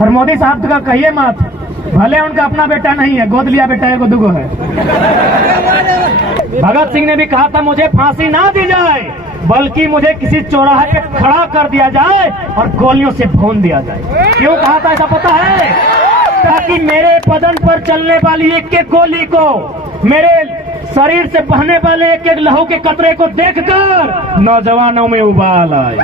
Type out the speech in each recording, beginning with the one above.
और मोदी साहब का कहिए मत, भले उनका अपना बेटा नहीं है, गोद लिया बेटा एगो दुगो है। भगत सिंह ने भी कहा था मुझे फांसी ना दी जाए, बल्कि मुझे किसी चौराहे पे खड़ा कर दिया जाए और गोलियों से भून दिया जाए। क्यों कहा था ऐसा पता है? ताकि मेरे बदन पर चलने वाली एक एक गोली को, मेरे शरीर से बहने वाले एक एक लहू के कतरे को देखकर नौजवानों में उबाल आए।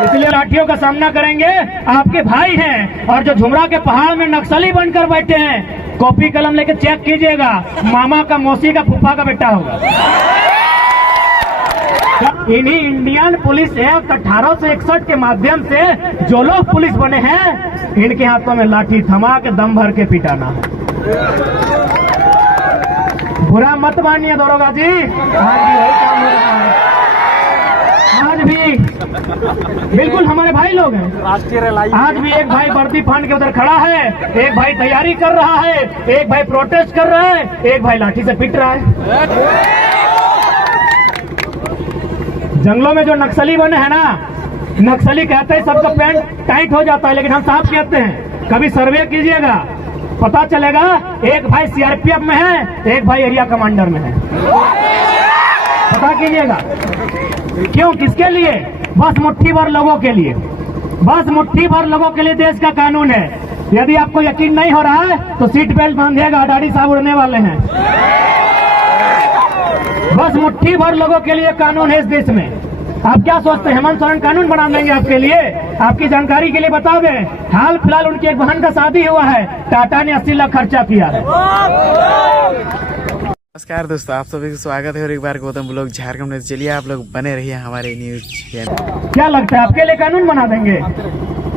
इसलिए लाठियों का सामना करेंगे। आपके भाई हैं और जो झुमरा के पहाड़ में नक्सली बनकर बैठे हैं, कॉपी कलम लेके चेक कीजिएगा, मामा का, मौसी का, फूफा का बेटा होगा। इन्हीं इंडियन पुलिस एक्ट 1861 के माध्यम से जो लोग पुलिस बने हैं, इनके हाथों में लाठी थमा के दम भर के पिटाना है। बुरा मत मानिए दरोगा जी, आज भी वही काम हो रहा है। आज भी बिल्कुल हमारे भाई लोग हैं। आज भी एक भाई वर्दी फांड के उधर खड़ा है, एक भाई तैयारी कर रहा है, एक भाई प्रोटेस्ट कर रहा है, एक भाई लाठी से पिट रहा है। जंगलों में जो नक्सली बने हैं ना, नक्सली कहते हैं सबका पैंट टाइट हो जाता है, लेकिन हम साफ कहते हैं। कभी सर्वे कीजिएगा, पता चलेगा एक भाई सीआरपीएफ में है, एक भाई एरिया कमांडर में है। पता कीजिएगा क्यों, किसके लिए? बस मुट्ठी भर लोगों के लिए, बस मुट्ठी भर लोगों के लिए देश का कानून है। यदि आपको यकीन नहीं हो रहा है तो सीट बेल्ट बांधिएगा, दाढ़ी साहब उड़ने वाले हैं। बस मुट्ठी भर लोगों के लिए कानून है इस देश में। आप क्या सोचते हैं हेमंत सोरेन कानून बना देंगे आपके लिए? आपकी जानकारी के लिए बता दें, हाल फिलहाल उनकी एक बहन का शादी हुआ है, टाटा ने 80 लाख खर्चा किया है। नमस्कार दोस्तों, आप सभी का स्वागत है और एक बार गौतम ब्लॉग झारखंड में। चलिए आप लोग बने रहिए हमारे न्यूज चैनल। क्या लगता है आपके लिए कानून बना देंगे?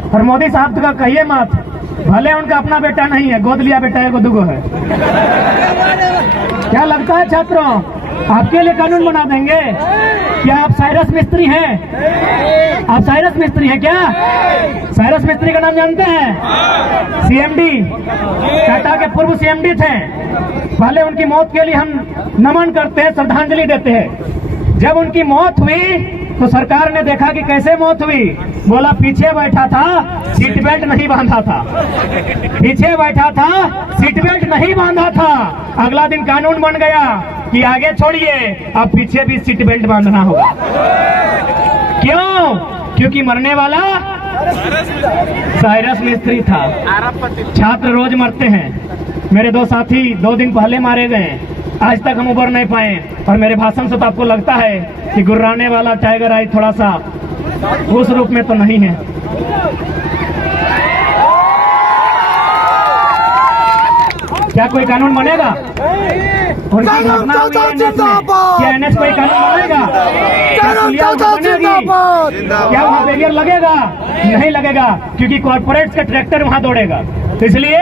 और मोदी साहब का कहिए मत, भले उनका अपना बेटा नहीं है, गोद लिया बेटा एगो दुगो है। क्या लगता है छात्रों, आपके लिए कानून बना देंगे? क्या आप साइरस मिस्त्री हैं? आप साइरस मिस्त्री हैं क्या? साइरस मिस्त्री का नाम जानते हैं? सीएमडी, टाटा के पूर्व सीएमडी थे। पहले उनकी मौत के लिए हम नमन करते हैं, श्रद्धांजलि देते हैं। जब उनकी मौत हुई तो सरकार ने देखा कि कैसे मौत हुई, बोला पीछे बैठा था, सीट बेल्ट नहीं बांधा था। पीछे बैठा था, सीट बेल्ट नहीं बांधा था। अगला दिन कानून बन गया कि आगे छोड़िए, अब पीछे भी सीट बेल्ट बांधना होगा। क्यों? क्योंकि मरने वाला साइरस मिस्त्री था। छात्र रोज मरते हैं। मेरे दो साथी 2 दिन पहले मारे गए, आज तक हम उबर नहीं पाए। और मेरे भाषण से तो आपको लगता है कि गुर्राने वाला टाइगर आई थोड़ा सा उस रूप में तो नहीं है। क्या कोई कानून बनेगा? उनकी घटना हुई है एनएच में, क्या एनएच कोई कानून बनेगा? क्या वहाँ बैरियर लगेगा? नहीं लगेगा, क्योंकि कॉर्पोरेट्स का ट्रैक्टर वहाँ दौड़ेगा। इसलिए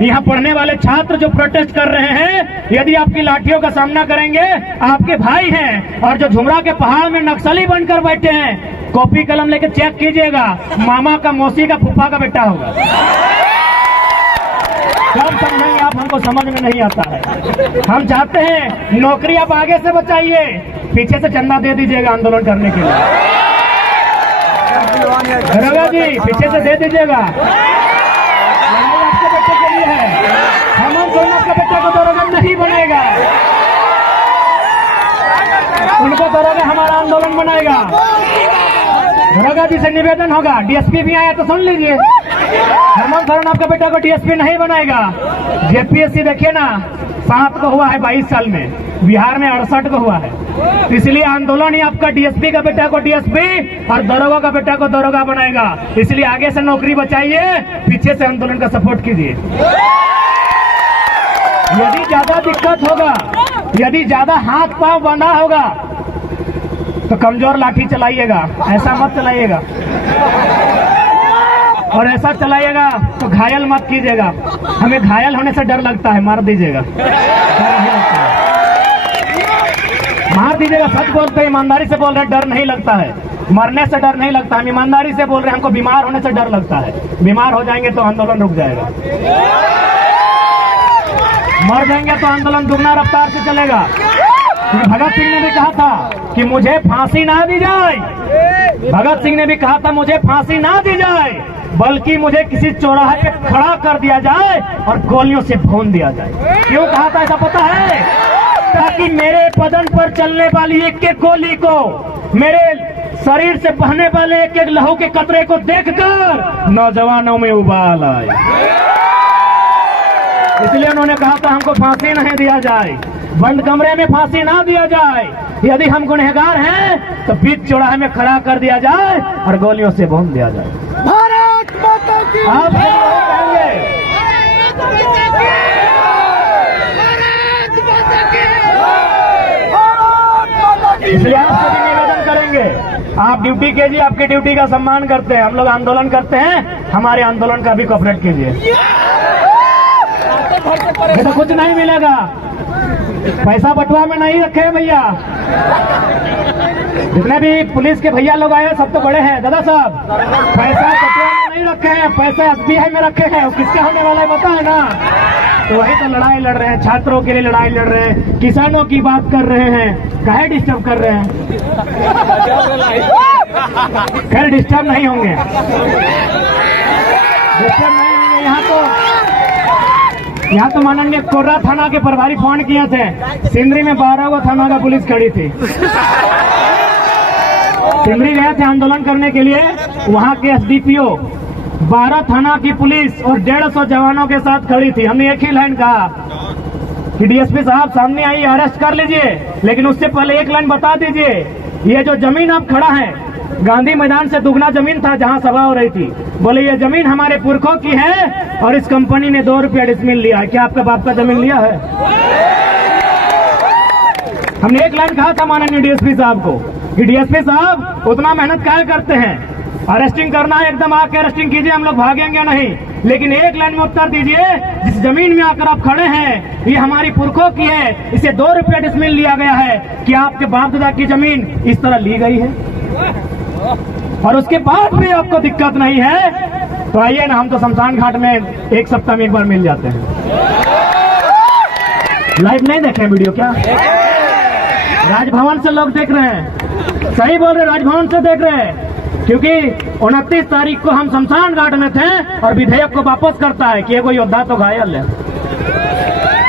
यहाँ पढ़ने वाले छात्र जो प्रोटेस्ट कर रहे हैं, यदि आपकी लाठियों का सामना करेंगे, आपके भाई हैं और जो झुमरा के पहाड़ में नक्सली बनकर बैठे हैं, कॉपी कलम लेके चेक कीजिएगा, मामा का, मौसी का, फूफा का बेटा होगा। कब समझेंगे आप? हमको समझ में नहीं आता है। हम चाहते हैं नौकरी आप आगे से बचाइए, पीछे से चंदा दे दीजिएगा आंदोलन करने के लिए। दरोगा जी पीछे से दे दीजिएगा, आपके बच्चे के लिए है। हेमंत सोरेन आपका बच्चा को दरोगा नहीं बनेगा, उनको दरोगा हमारा आंदोलन बनाएगा। दरोगा जी से निवेदन होगा, डीएसपी भी आया तो सुन लीजिए, हेमंत सोरेन आपका बेटा को डीएसपी नहीं बनाएगा। जेपीएससी देखिए ना, 7 को हुआ है 22 साल में, बिहार में 68 को हुआ है। इसलिए आंदोलन ही आपका डीएसपी का बेटा को डीएसपी और दरोगा का बेटा को दरोगा बनाएगा। इसलिए आगे से नौकरी बचाइए, पीछे से आंदोलन का सपोर्ट कीजिए। यदि ज्यादा दिक्कत होगा, यदि ज्यादा हाथ पांव बंधा होगा तो कमजोर लाठी चलाइएगा, ऐसा मत चलाइएगा। और ऐसा चलाइएगा तो घायल मत कीजिएगा। हमें घायल होने से डर लगता है, मार दीजिएगा, मार दीजिएगा। सच बोलते हैं, ईमानदारी से बोल रहे हैं, डर नहीं लगता है। मरने से डर नहीं लगता, हम ईमानदारी से बोल रहे हैं। हमको बीमार होने से डर लगता है। बीमार हो जाएंगे तो आंदोलन रुक जाएगा, मर जाएंगे तो आंदोलन दुगना रफ्तार से चलेगा। भगत सिंह ने भी कहा था कि मुझे फांसी ना दी जाए, भगत सिंह ने भी कहा था मुझे फांसी ना दी जाए, बल्कि मुझे किसी चौराहे पे खड़ा कर दिया जाए और गोलियों से भून दिया जाए। क्यों कहा था ऐसा पता है? ताकि मेरे बदन पर चलने वाली एक एक गोली को, मेरे शरीर से बहने वाले एक एक लहू के कतरे को देखकर नौजवानों में उबाल आए। इसलिए उन्होंने कहा था हमको फांसी नहीं दिया जाए, बंद कमरे में फांसी ना दिया जाए, यदि हम गुनहगार हैं तो बीच चौराहे में खड़ा कर दिया जाए और गोलियों से भून दिया जाए। भारत माता की आप कहेंगे इसलिए आपसे भी निवेदन करेंगे, आप ड्यूटी कीजिए, आपकी ड्यूटी का सम्मान करते हैं। हम लोग आंदोलन करते हैं, हमारे आंदोलन का भी कोऑपरेट कीजिए। ये तो कुछ नहीं मिलेगा, पैसा बटुआ में नहीं रखे हैं भैया। जितने भी पुलिस के भैया लोग आए सब तो बड़े हैं दादा साहब, पैसा बटुआ में नहीं रखे हैं, पैसा SBI में रखे हैं। किसका होने वाला है पता है ना? तो वही तो लड़ाई लड़ रहे हैं, छात्रों के लिए लड़ाई लड़ रहे हैं, किसानों की बात कर रहे हैं, काहे डिस्टर्ब कर रहे हैं? खैर डिस्टर्ब नहीं होंगे, डिस्टर्ब नहीं होंगे। यहाँ तो माननीय कोर्रा थाना के प्रभारी फोन किए थे, सिंदरी में 12 गो थाना का पुलिस खड़ी थी। सिंदरी गए थे आंदोलन करने के लिए, वहाँ के SDPO 12 थाना की पुलिस और 150 जवानों के साथ खड़ी थी। हमने एक ही लाइन कहा कि DSP साहब सामने आइए, अरेस्ट कर लीजिए, लेकिन उससे पहले एक लाइन बता दीजिए, ये जो जमीन आप खड़ा है गांधी मैदान से दुगना जमीन था जहां सभा हो रही थी। बोले ये जमीन हमारे पुरखों की है और इस कंपनी ने 2 रुपया डिसमिल लिया है। क्या आपका बाप का जमीन लिया है? हमने एक लाइन कहा था माननीय DSP साहब को कि DSP साहब उतना मेहनत काहे करते हैं, अरेस्टिंग करना है एकदम आके अरेस्टिंग कीजिए, हम लोग भागेंगे नहीं, लेकिन एक लाइन में उत्तर दीजिए, जिस जमीन में आकर आप खड़े हैं ये हमारी पुरखों की है, इसे 2 रुपया डिसमिल लिया गया है। क्या आपके बाप दादा की जमीन इस तरह ली गई है? और उसके बाद भी आपको दिक्कत नहीं है तो आइए ना, हम तो शमशान घाट में 1 सप्ताह में एक बार मिल जाते हैं। लाइव नहीं देखे वीडियो क्या? राजभवन से लोग देख रहे हैं, सही बोल रहे, राजभवन से देख रहे हैं, क्योंकि 29 तारीख को हम शमशान घाट में थे और विधेयक को वापस करता है कि एगो योद्धा तो घायल है।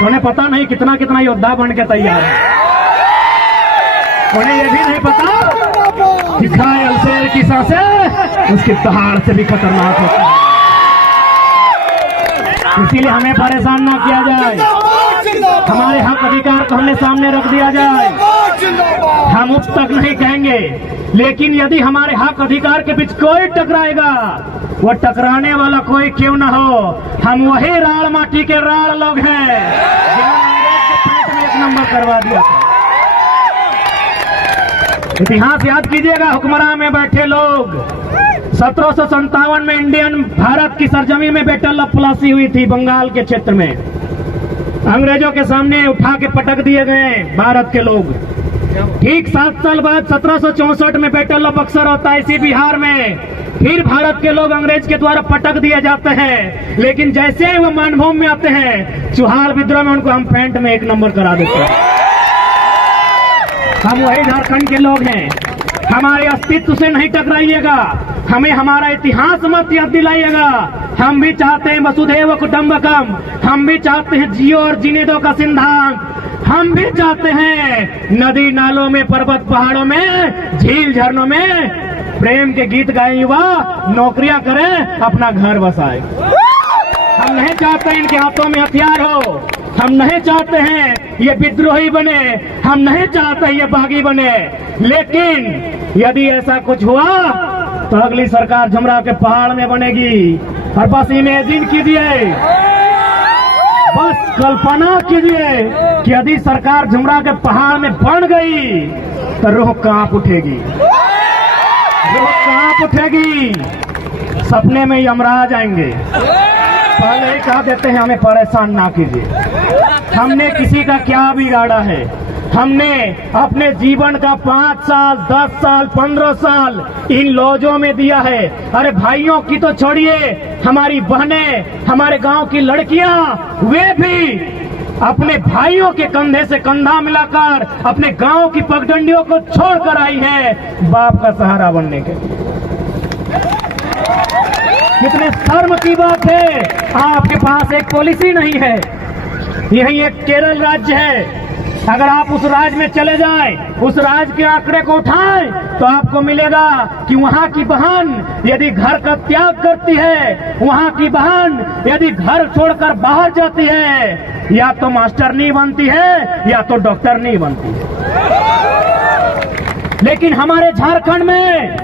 उन्हें पता नहीं कितना कितना योद्धा बन के तैयार है, उन्हें यह भी नहीं पता कि घायल शेर की सांसें उसकी दहाड़ से भी खतरनाक होती है। इसीलिए हमें परेशान ना किया जाए, हमारे हक अधिकार को हमने सामने रख दिया जाए। हम उस तक नहीं कहेंगे, लेकिन यदि हमारे हक अधिकार के बीच कोई टकराएगा, वो टकराने वाला कोई क्यों न हो, हम वही राड़ माटी के राड़ लोग हैं जिन्होंने अंग्रेज के पेट में 1 नंबर करवा दिया था। इतिहास याद कीजिएगा, हुक्मरान में बैठे लोग 1757 में इंडियन भारत की सरजमी में बैटल ऑफ प्लासी हुई थी, बंगाल के क्षेत्र में अंग्रेजों के सामने उठा के पटक दिए गए भारत के लोग। ठीक 7 साल बाद 1764 में बैटल ऑफ बक्सर होता है इसी बिहार में, फिर भारत के लोग अंग्रेज के द्वारा पटक दिए जाते हैं, लेकिन जैसे वो मानभूमि में आते हैं चुहाल विद्रोह में उनको हम पैंट में 1 नंबर करा देते हैं। हम वही झारखंड के लोग हैं, हमारे अस्तित्व से नहीं टकराइएगा, हमें हमारा इतिहास मत याद दिलाइएगा। हम भी चाहते हैं वसुधैव कुटुंबकम, हम भी चाहते हैं जियो और जीने दो का सिद्धांत, हम भी चाहते हैं नदी नालों में, पर्वत पहाड़ों में, झील झरनों में प्रेम के गीत गाए युवा, नौकरियां करें, अपना घर बसाए। हम नहीं चाहते इनके हाथों में हथियार हो, हम नहीं चाहते हैं ये विद्रोही बने, हम नहीं चाहते ये बागी बने, लेकिन यदि ऐसा कुछ हुआ तो अगली सरकार झमरा के पहाड़ में बनेगी। और बस इमेजिन कीजिए, बस कल्पना कीजिए कि यदि सरकार झमरा के पहाड़ में बन गई तो रूह कांप उठेगी, रूह कांप उठेगी, सपने में यमराज आएंगे। पहले ही कह देते हैं हमें परेशान ना कीजिए, हमने किसी का क्या बिगाड़ा है, हमने अपने जीवन का 5 साल 10 साल 15 साल इन लॉजों में दिया है। अरे भाइयों की तो छोड़िए, हमारी बहनें, हमारे गांव की लड़कियां, वे भी अपने भाइयों के कंधे से कंधा मिलाकर अपने गांव की पगडंडियों को छोड़कर आई है बाप का सहारा बनने के। कितने शर्म की बात है, आपके पास एक पॉलिसी नहीं है। यही एक केरल राज्य है, अगर आप उस राज्य में चले जाएं, उस राज्य के आंकड़े को उठाएं, तो आपको मिलेगा कि वहां की बहन यदि घर का त्याग करती है, वहां की बहन यदि घर छोड़कर बाहर जाती है, या तो मास्टर नहीं बनती है या तो डॉक्टर नहीं बनती है। लेकिन हमारे झारखंड में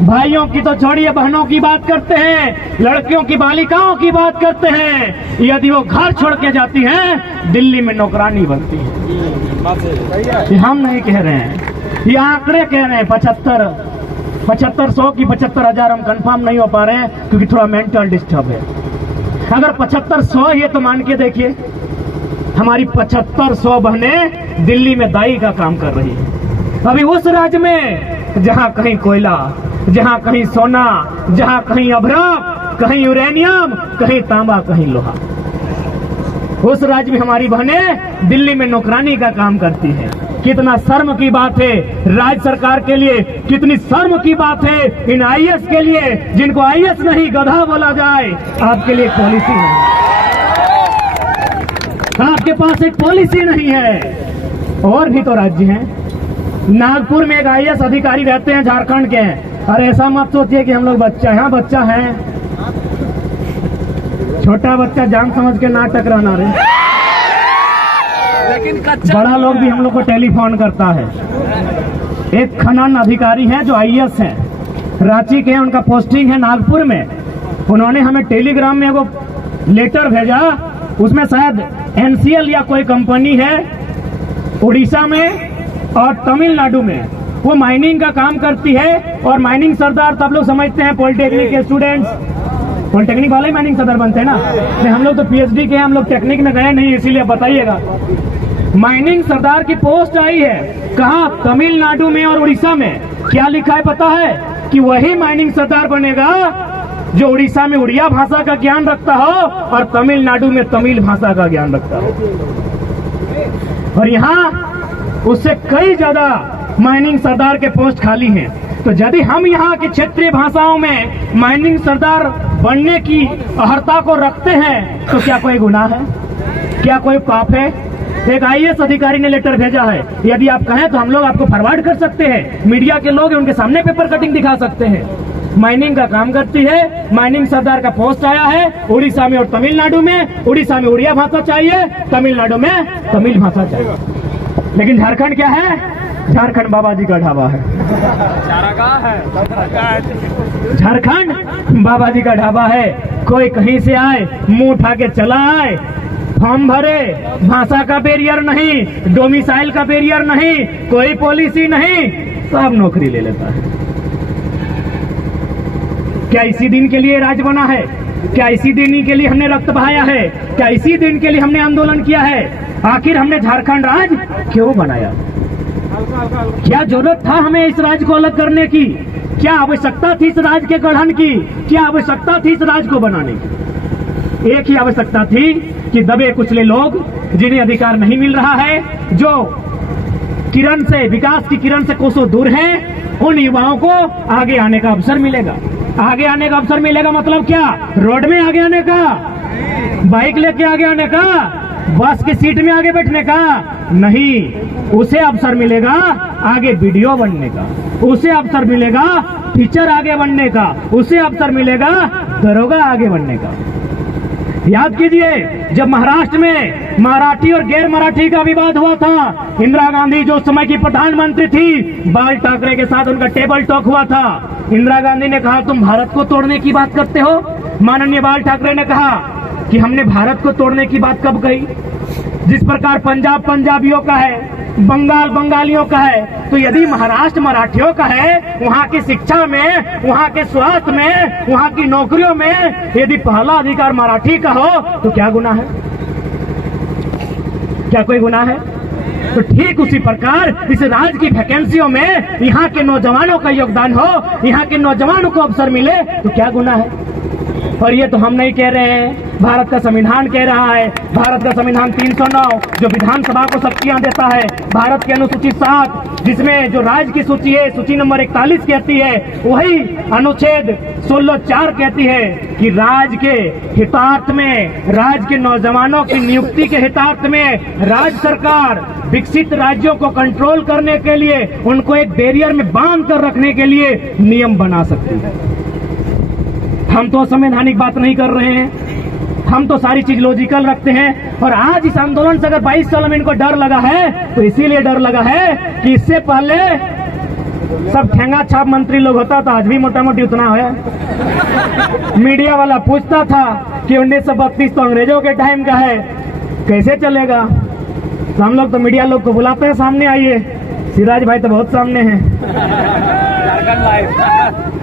भाइयों की तो छोड़िए, बहनों की बात करते हैं, लड़कियों की, बालिकाओं की बात करते हैं, यदि वो घर छोड़ के जाती हैं, दिल्ली में नौकरानी बनती है। ये हम नहीं कह रहे हैं, ये आंकड़े कह रहे हैं। 7500 की 75,000 हम कंफर्म नहीं हो पा रहे हैं क्योंकि थोड़ा मेंटल डिस्टर्ब है। अगर 7500 है तो मान के देखिए, हमारी 7500 बहनें दिल्ली में दाई का काम कर रही है। अभी उस राज्य में जहां कहीं कोयला, जहां कहीं सोना, जहां कहीं अभ्रक, कहीं यूरेनियम, कहीं तांबा, कहीं लोहा, उस राज्य में हमारी बहनें दिल्ली में नौकरानी का काम करती हैं। कितना शर्म की बात है राज्य सरकार के लिए, कितनी शर्म की बात है इन आईएएस के लिए, जिनको आईएएस नहीं गधा बोला जाए। आपके लिए पॉलिसी नहीं, आपके पास एक पॉलिसी नहीं है। और भी तो राज्य हैं, नागपुर में एक आईएएस अधिकारी रहते हैं, झारखंड के हैं। अरे ऐसा मत सोचिए कि हम लोग बच्चा है, हाँ बच्चा है, छोटा बच्चा जान समझ के ना टकराना रे, लेकिन बड़ा लोग भी हम लोग को टेलीफोन करता है। एक खनन अधिकारी हैं जो आईएएस हैं, रांची के हैं, उनका पोस्टिंग है नागपुर में। उन्होंने हमें टेलीग्राम में एगो लेटर भेजा, उसमें शायद एनसीएल या कोई कंपनी है उड़ीसा में और तमिलनाडु में, वो माइनिंग का काम करती है। और माइनिंग सरदार तब लोग समझते हैं पॉलिटेक्निक के स्टूडेंट्स, पॉलिटेक्निक वाले ही माइनिंग सरदार बनते हैं ना। हम लोग तो पीएचडी के हैं, हम लोग टेक्निक में गए नहीं, इसीलिए बताइएगा। माइनिंग सरदार की पोस्ट आई है, कहाँ? तमिलनाडु में और उड़ीसा में। क्या लिखा है पता है? कि वही माइनिंग सरदार बनेगा जो उड़ीसा में उड़िया भाषा का ज्ञान रखता हो और तमिलनाडु में तमिल भाषा का ज्ञान रखता हो। और यहाँ उससे कई ज्यादा माइनिंग सरदार के पोस्ट खाली हैं। तो यदि हम यहाँ की क्षेत्रीय भाषाओं में माइनिंग सरदार बनने की अहर्ता को रखते हैं तो क्या कोई गुनाह है? क्या कोई पाप है? एक आईएएस अधिकारी ने लेटर भेजा है, यदि आप कहें तो हम लोग आपको फॉरवर्ड कर सकते हैं। मीडिया के लोग उनके सामने पेपर कटिंग दिखा सकते हैं। माइनिंग का काम करती है, माइनिंग सरदार का पोस्ट आया है उड़ीसा में और तमिलनाडु में। उड़ीसा में उड़िया भाषा चाहिए, तमिलनाडु में तमिल भाषा चाहिए। लेकिन झारखंड क्या है? झारखंड बाबा जी का ढाबा है। झारखंड बाबा जी का ढाबा है। कोई कहीं से आए, मुंह उठा के चला आए, फॉर्म भरे, भाषा का बैरियर नहीं, डोमिसाइल का बैरियर नहीं, कोई पॉलिसी नहीं, सब नौकरी ले लेता है। क्या इसी दिन के लिए राज्य बना है? क्या इसी दिन के लिए हमने रक्त बहाया है? क्या इसी दिन के लिए हमने आंदोलन किया है? आखिर हमने झारखंड राज्य क्यों बनाया? क्या जरूरत था हमें इस राज्य को अलग करने की? क्या आवश्यकता थी इस राज्य के गठन की? क्या आवश्यकता थी इस राज्य को बनाने की? एक ही आवश्यकता थी कि दबे कुचले लोग, जिन्हें अधिकार नहीं मिल रहा है, जो किरण से, विकास की किरण से कोसों दूर हैं, उन युवाओं को आगे आने का अवसर मिलेगा। आगे आने का अवसर मिलेगा मतलब क्या? रोड में आगे आने का, बाइक लेके आगे आने का, बस की सीट में आगे बैठने का नहीं। उसे अवसर मिलेगा आगे वीडियो बनने का, उसे अवसर मिलेगा टीचर आगे बनने का, उसे अवसर मिलेगा दरोगा आगे बनने का। याद कीजिए, जब महाराष्ट्र में मराठी और गैर मराठी का विवाद हुआ था, इंदिरा गांधी जो उस समय की प्रधानमंत्री थी, बाल ठाकरे के साथ उनका टेबल टॉक हुआ था। इंदिरा गांधी ने कहा, तुम भारत को तोड़ने की बात करते हो? माननीय बाल ठाकरे ने कहा कि हमने भारत को तोड़ने की बात कब कही? जिस प्रकार पंजाब पंजाबियों का है, बंगाल बंगालियों का है, तो यदि महाराष्ट्र मराठियों का है, वहाँ की शिक्षा में, वहाँ के स्वास्थ्य में, वहाँ की नौकरियों में यदि पहला अधिकार मराठी का हो तो क्या गुनाह है? क्या कोई गुनाह है? तो ठीक उसी प्रकार इस राज्य की वैकेंसियों में यहाँ के नौजवानों का योगदान हो, यहाँ के नौजवानों को अवसर मिले तो क्या गुनाह है? और ये तो हम नहीं कह रहे हैं, भारत का संविधान कह रहा है। भारत का संविधान 309 जो विधानसभा को शक्तियां देता है, भारत की अनुसूची 7 जिसमें जो राज्य की सूची है, सूची नंबर 41 कहती है, वही अनुच्छेद 16(4) कहती है कि राज्य के हितार्थ में, राज्य के नौजवानों की नियुक्ति के हितार्थ में राज्य सरकार विकसित राज्यों को कंट्रोल करने के लिए, उनको एक बैरियर में बांध कर रखने के लिए नियम बना सकती है। हम तो संवैधानिक बात नहीं कर रहे हैं, हम तो सारी चीज लॉजिकल रखते हैं। और आज इस आंदोलन से अगर 22 साल में इनको डर लगा है तो इसीलिए डर लगा है कि इससे पहले सब ठेंगा छाप मंत्री लोग होता था, आज भी मोटा मोटी उतना है। मीडिया वाला पूछता था कि 1932 तो अंग्रेजों के टाइम का है, कैसे चलेगा? तो हम लोग तो मीडिया लोग को बुलाते हैं, सामने आइए। सिराज भाई तो बहुत सामने हैं,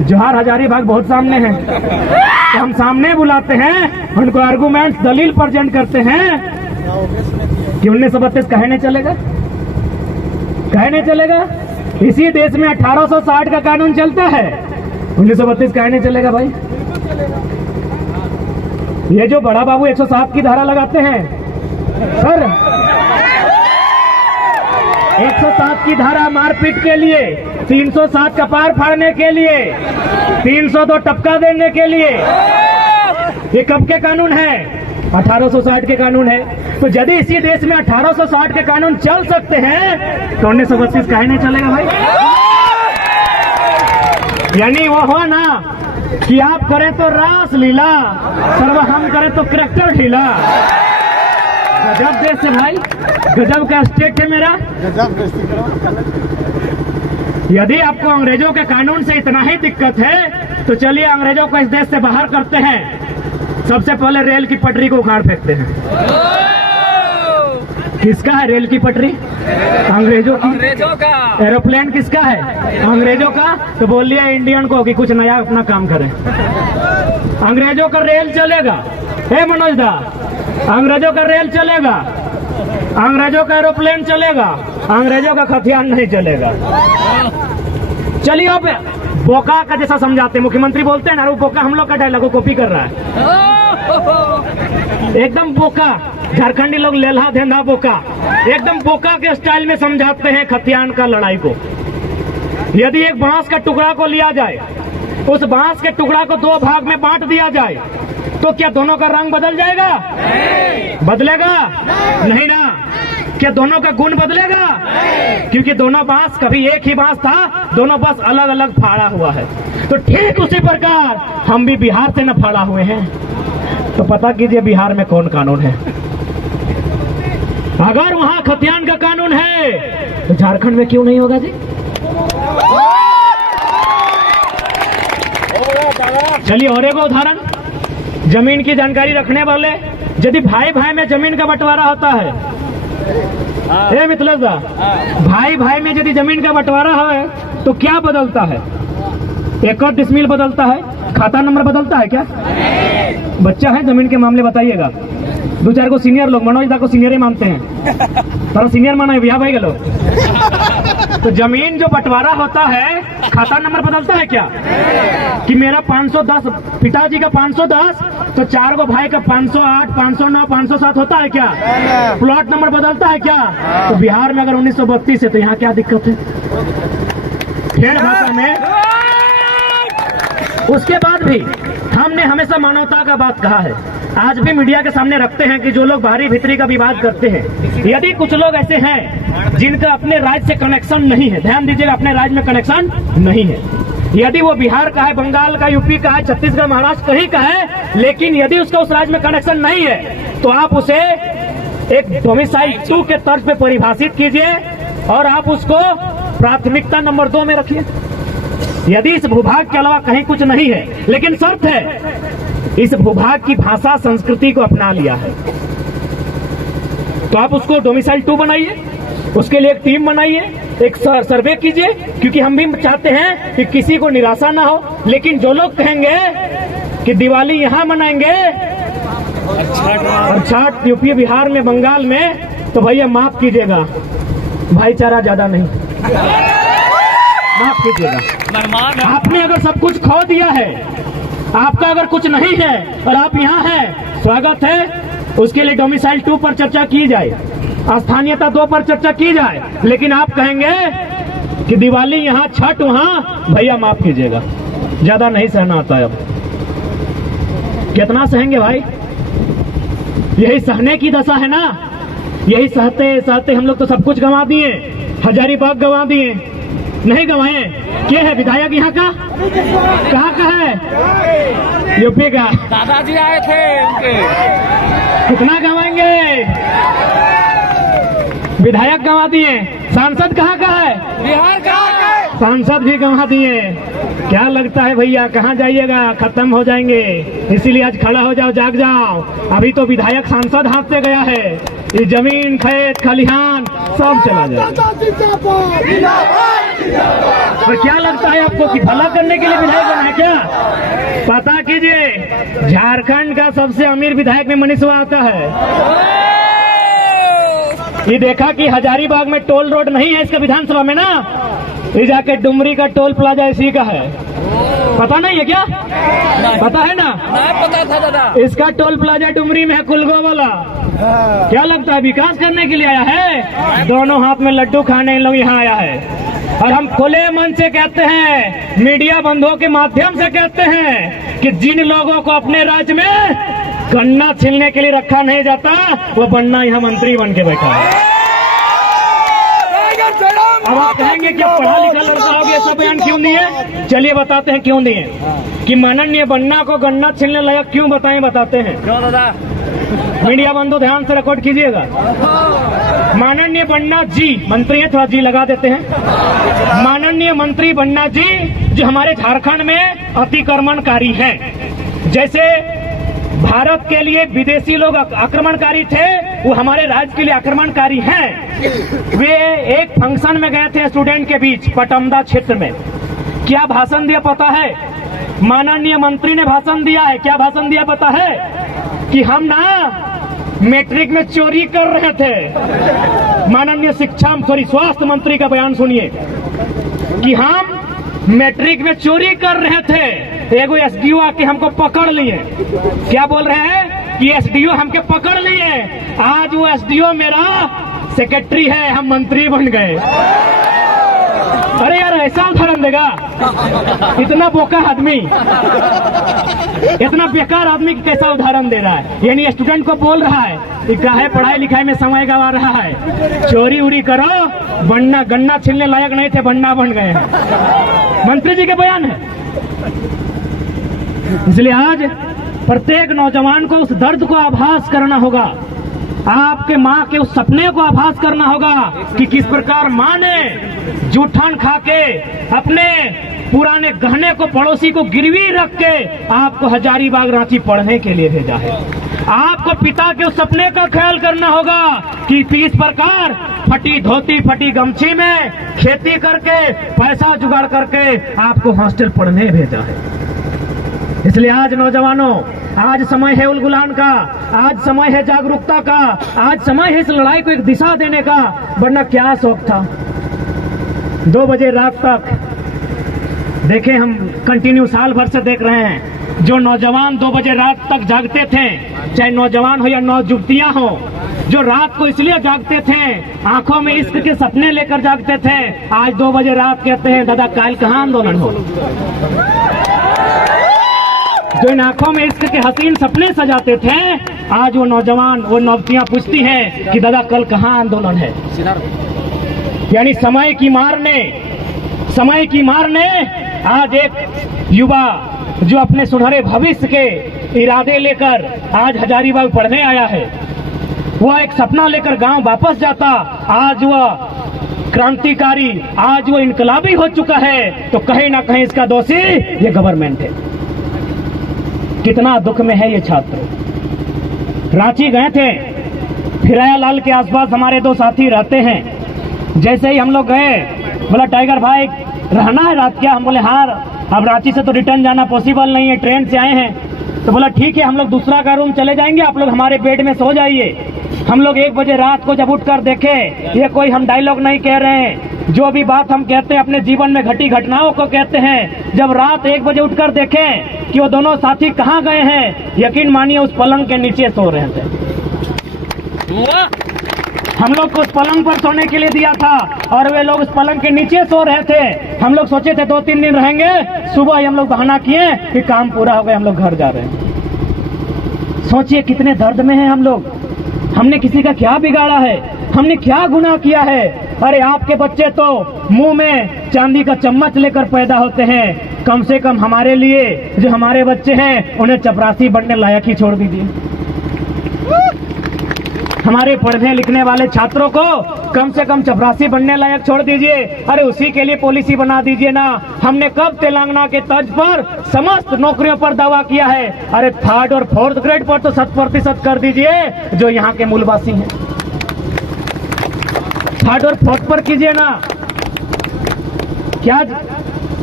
जोहार हजारीबाग बहुत सामने हैं, तो हम सामने बुलाते हैं, उनको आर्गुमेंट दलील प्रेजेंट करते हैं कि 1932 कहे नहीं चलेगा, कहे नहीं चलेगा। इसी देश में 1860 का कानून चलता है, 1932 कहे नहीं चलेगा भाई। ये जो बड़ा बाबू 107 की धारा लगाते हैं सर, 107 की धारा मारपीट के लिए, 307 कपार फाड़ने के लिए, 302 टपका देने के लिए, ये कब के कानून है? 1860 के कानून है। तो यदि इसी देश में 1860 के कानून चल सकते हैं तो 1932 काहे नहीं चलेगा भाई? यानी वो हो ना कि आप करें तो रास लीला, सर्व हम करें तो करैक्टर ढीला। गजब देश है भाई, गजब का स्टेट है मेरा। यदि आपको अंग्रेजों के कानून से इतना ही दिक्कत है तो चलिए अंग्रेजों को इस देश से बाहर करते हैं। सबसे पहले रेल की पटरी को उखाड़ फेंकते हैं। किसका है रेल की पटरी? अंग्रेजों की। एरोप्लेन किसका है? अंग्रेजों का। तो बोलिए इंडियन को कि कुछ नया अपना काम करें। अंग्रेजों का रेल चलेगा, हे मनोज दा, अंग्रेजों का रेल चलेगा, अंग्रेजों का एरोप्लेन चलेगा, अंग्रेजों का हथियार नहीं चलेगा। चलिए अब बोका का जैसा समझाते, मुख्यमंत्री बोलते हैं ना, वो बोका हम लोग का डायलॉग को कॉपी कर रहा है, एकदम बोका। झारखंडी लोग लेल्हा धेंधा बोका, एकदम बोका के स्टाइल में समझाते हैं खतियान का लड़ाई को। यदि एक बांस का टुकड़ा को लिया जाए, उस बांस के टुकड़ा को 2 भाग में बांट दिया जाए तो क्या दोनों का रंग बदल जाएगा? बदलेगा नहीं ना। क्या दोनों का गुण बदलेगा? क्योंकि दोनों बांस कभी एक ही बांस था, दोनों बस अलग अलग फाड़ा हुआ है। तो ठीक उसी प्रकार हम भी बिहार से न फाड़ा हुए हैं। तो पता कीजिए बिहार में कौन कानून है। अगर वहां खतियान का कानून है तो झारखंड में क्यों नहीं होगा जी? चलिए और एक उदाहरण, जमीन की जानकारी रखने वाले, यदि भाई भाई में जमीन का बंटवारा होता है, हे मिथिलेश दा, भाई भाई में यदि जमीन का बंटवारा है तो क्या बदलता है? एकड़ डिसमिल बदलता है, खाता नंबर बदलता है क्या? बच्चा है जमीन के मामले बताइएगा। 2-4 को सीनियर लोग, मनोज दा को सीनियर ही मानते हैं, पर सीनियर माना है भैया भाई के लोग। तो जमीन जो बंटवारा होता है, खाता नंबर बदलता है क्या? कि मेरा 510, पिताजी का 510, तो 4 को भाई का 508, 509, 507 होता है क्या? प्लॉट नंबर बदलता है क्या? तो बिहार में अगर 1932 है तो यहाँ क्या दिक्कत है? खेड़ भाषा में। उसके बाद भी हमने हमेशा मानवता का बात कहा है, आज भी मीडिया के सामने रखते हैं कि जो लोग बाहरी भीतरी का विवाद करते हैं, यदि कुछ लोग ऐसे हैं जिनका अपने राज्य से कनेक्शन नहीं है, ध्यान दीजिएगा, अपने राज्य में कनेक्शन नहीं है, यदि वो बिहार का है, बंगाल का, यूपी का है, छत्तीसगढ़, महाराष्ट्र कहीं का है, लेकिन यदि उसका उस राज्य में कनेक्शन नहीं है तो आप उसे एक डोमिसाइल 2 के तर्ज पे परिभाषित कीजिए और आप उसको प्राथमिकता नंबर 2 में रखिए। यदि इस भूभाग के अलावा कहीं कुछ नहीं है, लेकिन शर्त है इस भूभाग की भाषा संस्कृति को अपना लिया है, तो आप उसको डोमिसाइल 2 बनाइए, उसके लिए एक टीम बनाइए, एक सर्वे कीजिए, क्योंकि हम भी चाहते हैं कि किसी को निराशा ना हो। लेकिन जो लोग कहेंगे कि दिवाली यहाँ मनाएंगे और छठ यूपी, बिहार में, बंगाल में, तो भैया माफ कीजिएगा, भाईचारा ज्यादा नहीं, माफ कीजिएगा। आपने अगर सब कुछ खो दिया है आपका अगर कुछ नहीं है और आप यहाँ हैं, स्वागत है। उसके लिए डोमिसाइल 2 पर चर्चा की जाए, स्थानीयता 2 पर चर्चा की जाए। लेकिन आप कहेंगे कि दिवाली यहाँ, छठ वहाँ, भैया माफ कीजिएगा, ज्यादा नहीं सहना आता है। अब कितना सहेंगे भाई? यही सहने की दशा है ना। यही सहते सहते हम लोग तो सब कुछ गंवा दिए। हजारीबाग गंवा दिए, नहीं गंवाए? क्या है विधायक यहाँ का? कहाँ का है? यूपी का। दादाजी आए थे उनके। कितना गंवाएंगे? विधायक गंवा दिए। सांसद कहाँ का है? बिहार का सांसद भी गंवा दिए। क्या लगता है भैया कहाँ जाइएगा? खत्म हो जाएंगे। इसीलिए आज खड़ा हो जाओ, जाग जाओ। अभी तो विधायक सांसद हाथ से गया है, ये जमीन खेत खलिहान सब चला जाए। तो क्या लगता है आपको कि भला करने के लिए विधायक बना है क्या? पता कीजिए, झारखंड का सबसे अमीर विधायक में मनीषवा आता है। ये देखा कि हजारीबाग में टोल रोड नहीं है इसका विधानसभा में ना, ये जाके डुमरी का टोल प्लाजा इसी का है। पता नहीं है क्या? पता है ना? पता था दादा। इसका टोल प्लाजा डुमरी में है, कुलगो वाला। क्या लगता है विकास करने के लिए आया है? दोनों हाथ में लड्डू खाने इन लोग यहाँ आया है। और हम खुले मन से कहते हैं, मीडिया बंधुओं के माध्यम से कहते हैं कि जिन लोगों को अपने राज्य में गन्ना छीलने के लिए रखा नहीं जाता, वो बनना यहाँ मंत्री बन के बैठा है। अब आप कहेंगे कि पढ़ा लिखा लड़का हो गया, सब बयान क्यों दिए? चलिए बताते हैं क्यों दिए। कि माननीय बन्ना को गन्ना छीलने लायक क्यों बताएं, बताते हैं। क्यों दादा? मीडिया बंधु ध्यान से रिकॉर्ड कीजिएगा। माननीय बन्ना जी, मंत्री है, थोड़ा जी लगा देते हैं। माननीय मंत्री बन्ना जी जो हमारे झारखंड में अतिक्रमणकारी हैं। जैसे भारत के लिए विदेशी लोग आक्रमणकारी थे, वो हमारे राज्य के लिए आक्रमणकारी हैं। वे एक फंक्शन में गए थे स्टूडेंट के बीच, पटमदा क्षेत्र में। क्या भाषण दिया पता है? माननीय मंत्री ने भाषण दिया है। क्या भाषण दिया पता है? कि हम ना मैट्रिक में चोरी कर रहे थे। माननीय स्वास्थ्य मंत्री का बयान सुनिए कि हम मैट्रिक में चोरी कर रहे थे। एगो एसडीओ आके हमको पकड़ लिए। क्या बोल रहे हैं? कि एसडीओ हमके पकड़ लिए। आज वो एसडीओ मेरा सेक्रेटरी है, हम मंत्री बन गए। अरे यार, ऐसा उदाहरण देगा? इतना बोका आदमी, इतना बेकार आदमी की कैसा उदाहरण दे रहा है? यानी स्टूडेंट को बोल रहा है कि काहे पढ़ाई लिखाई में समय गंवा रहा है, चोरी उरी करो, बनना गन्ना छीलने लायक नहीं थे, बनना बन गए हैं। मंत्री जी के बयान है। इसलिए आज प्रत्येक नौजवान को उस दर्द को आभास करना होगा, आपके माँ के उस सपने को आभास करना होगा कि किस प्रकार माँ ने जूठन खा के अपने पुराने गहने को पड़ोसी को गिरवी रख के आपको हजारीबाग रांची पढ़ने के लिए भेजा है। आपको पिता के उस सपने का ख्याल करना होगा कि इस प्रकार फटी धोती फटी गमछी में खेती करके पैसा जुगाड़ करके आपको हॉस्टल पढ़ने भेजा है। इसलिए आज नौजवानों, आज समय है उलगुलान का, आज समय है जागरूकता का, आज समय है इस लड़ाई को एक दिशा देने का। वरना क्या शौक था 2 बजे रात तक, देखें हम कंटिन्यू साल भर से देख रहे हैं, जो नौजवान 2 बजे रात तक जागते थे, चाहे नौजवान हो या नौजुवतियां हो, जो रात को इसलिए जागते थे, आंखों में इश्क के सपने लेकर जागते थे, आज 2 बजे रात कहते हैं दादा काल कहाँ आंदोलन हो। जो इन आंखों में इश्क के हसीन सपने सजाते थे, आज वो नौजवान, वो नौजवानियां पूछती हैं कि दादा कल कहाँ आंदोलन है। यानी समय की मार ने आज एक युवा जो अपने सुनहरे भविष्य के इरादे लेकर आज हजारीबाग पढ़ने आया है, वह एक सपना लेकर गांव वापस जाता, आज वह क्रांतिकारी, आज वो इनकलाबी हो चुका है, तो कहीं ना कहीं इसका दोषी ये गवर्नमेंट है। कितना दुख में है ये छात्र। रांची गए थे, फिराया लाल के आसपास हमारे 2 साथी रहते हैं। जैसे ही हम लोग गए, बोला टाइगर भाई रहना है रात क्या? हम बोले हाँ, अब रांची से तो रिटर्न जाना पॉसिबल नहीं है, ट्रेन से आए हैं। तो बोला ठीक है, हम लोग दूसरा का रूम चले जाएंगे, आप लोग हमारे बेड में सो जाइए। हम लोग 1 बजे रात को जब उठकर देखे, ये कोई हम डायलॉग नहीं कह रहे हैं, जो भी बात हम कहते हैं अपने जीवन में घटी घटनाओं को कहते हैं। जब रात 1 बजे उठकर देखें कि वो दोनों साथी कहाँ गए हैं, यकीन मानिए उस पलंग के नीचे सो रहे थे। हम लोग को उस पलंग पर सोने के लिए दिया था और वे लोग उस पलंग के नीचे सो रहे थे। हम लोग सोचे थे 2-3 दिन रहेंगे, सुबह ही हम लोग बहाना किए कि काम पूरा हो गया, हम लोग घर जा रहे हैं। सोचिए कितने दर्द में हैं हम लोग। हमने किसी का क्या बिगाड़ा है, हमने क्या गुनाह किया है। अरे आपके बच्चे तो मुंह में चांदी का चम्मच लेकर पैदा होते हैं, कम से कम हमारे लिए जो हमारे बच्चे हैं उन्हें चपरासी बनने लायक ही छोड़ दीजिए। हमारे पढ़ने लिखने वाले छात्रों को कम से कम चपरासी बनने लायक छोड़ दीजिए। अरे उसी के लिए पॉलिसी बना दीजिए ना। हमने कब तेलंगाना के तर्ज पर समस्त नौकरियों पर दावा किया है। अरे 3rd और 4th ग्रेड पर तो 100% कर दीजिए जो यहाँ के मूलवासी हैं। 3rd और 4th पर कीजिए ना। क्या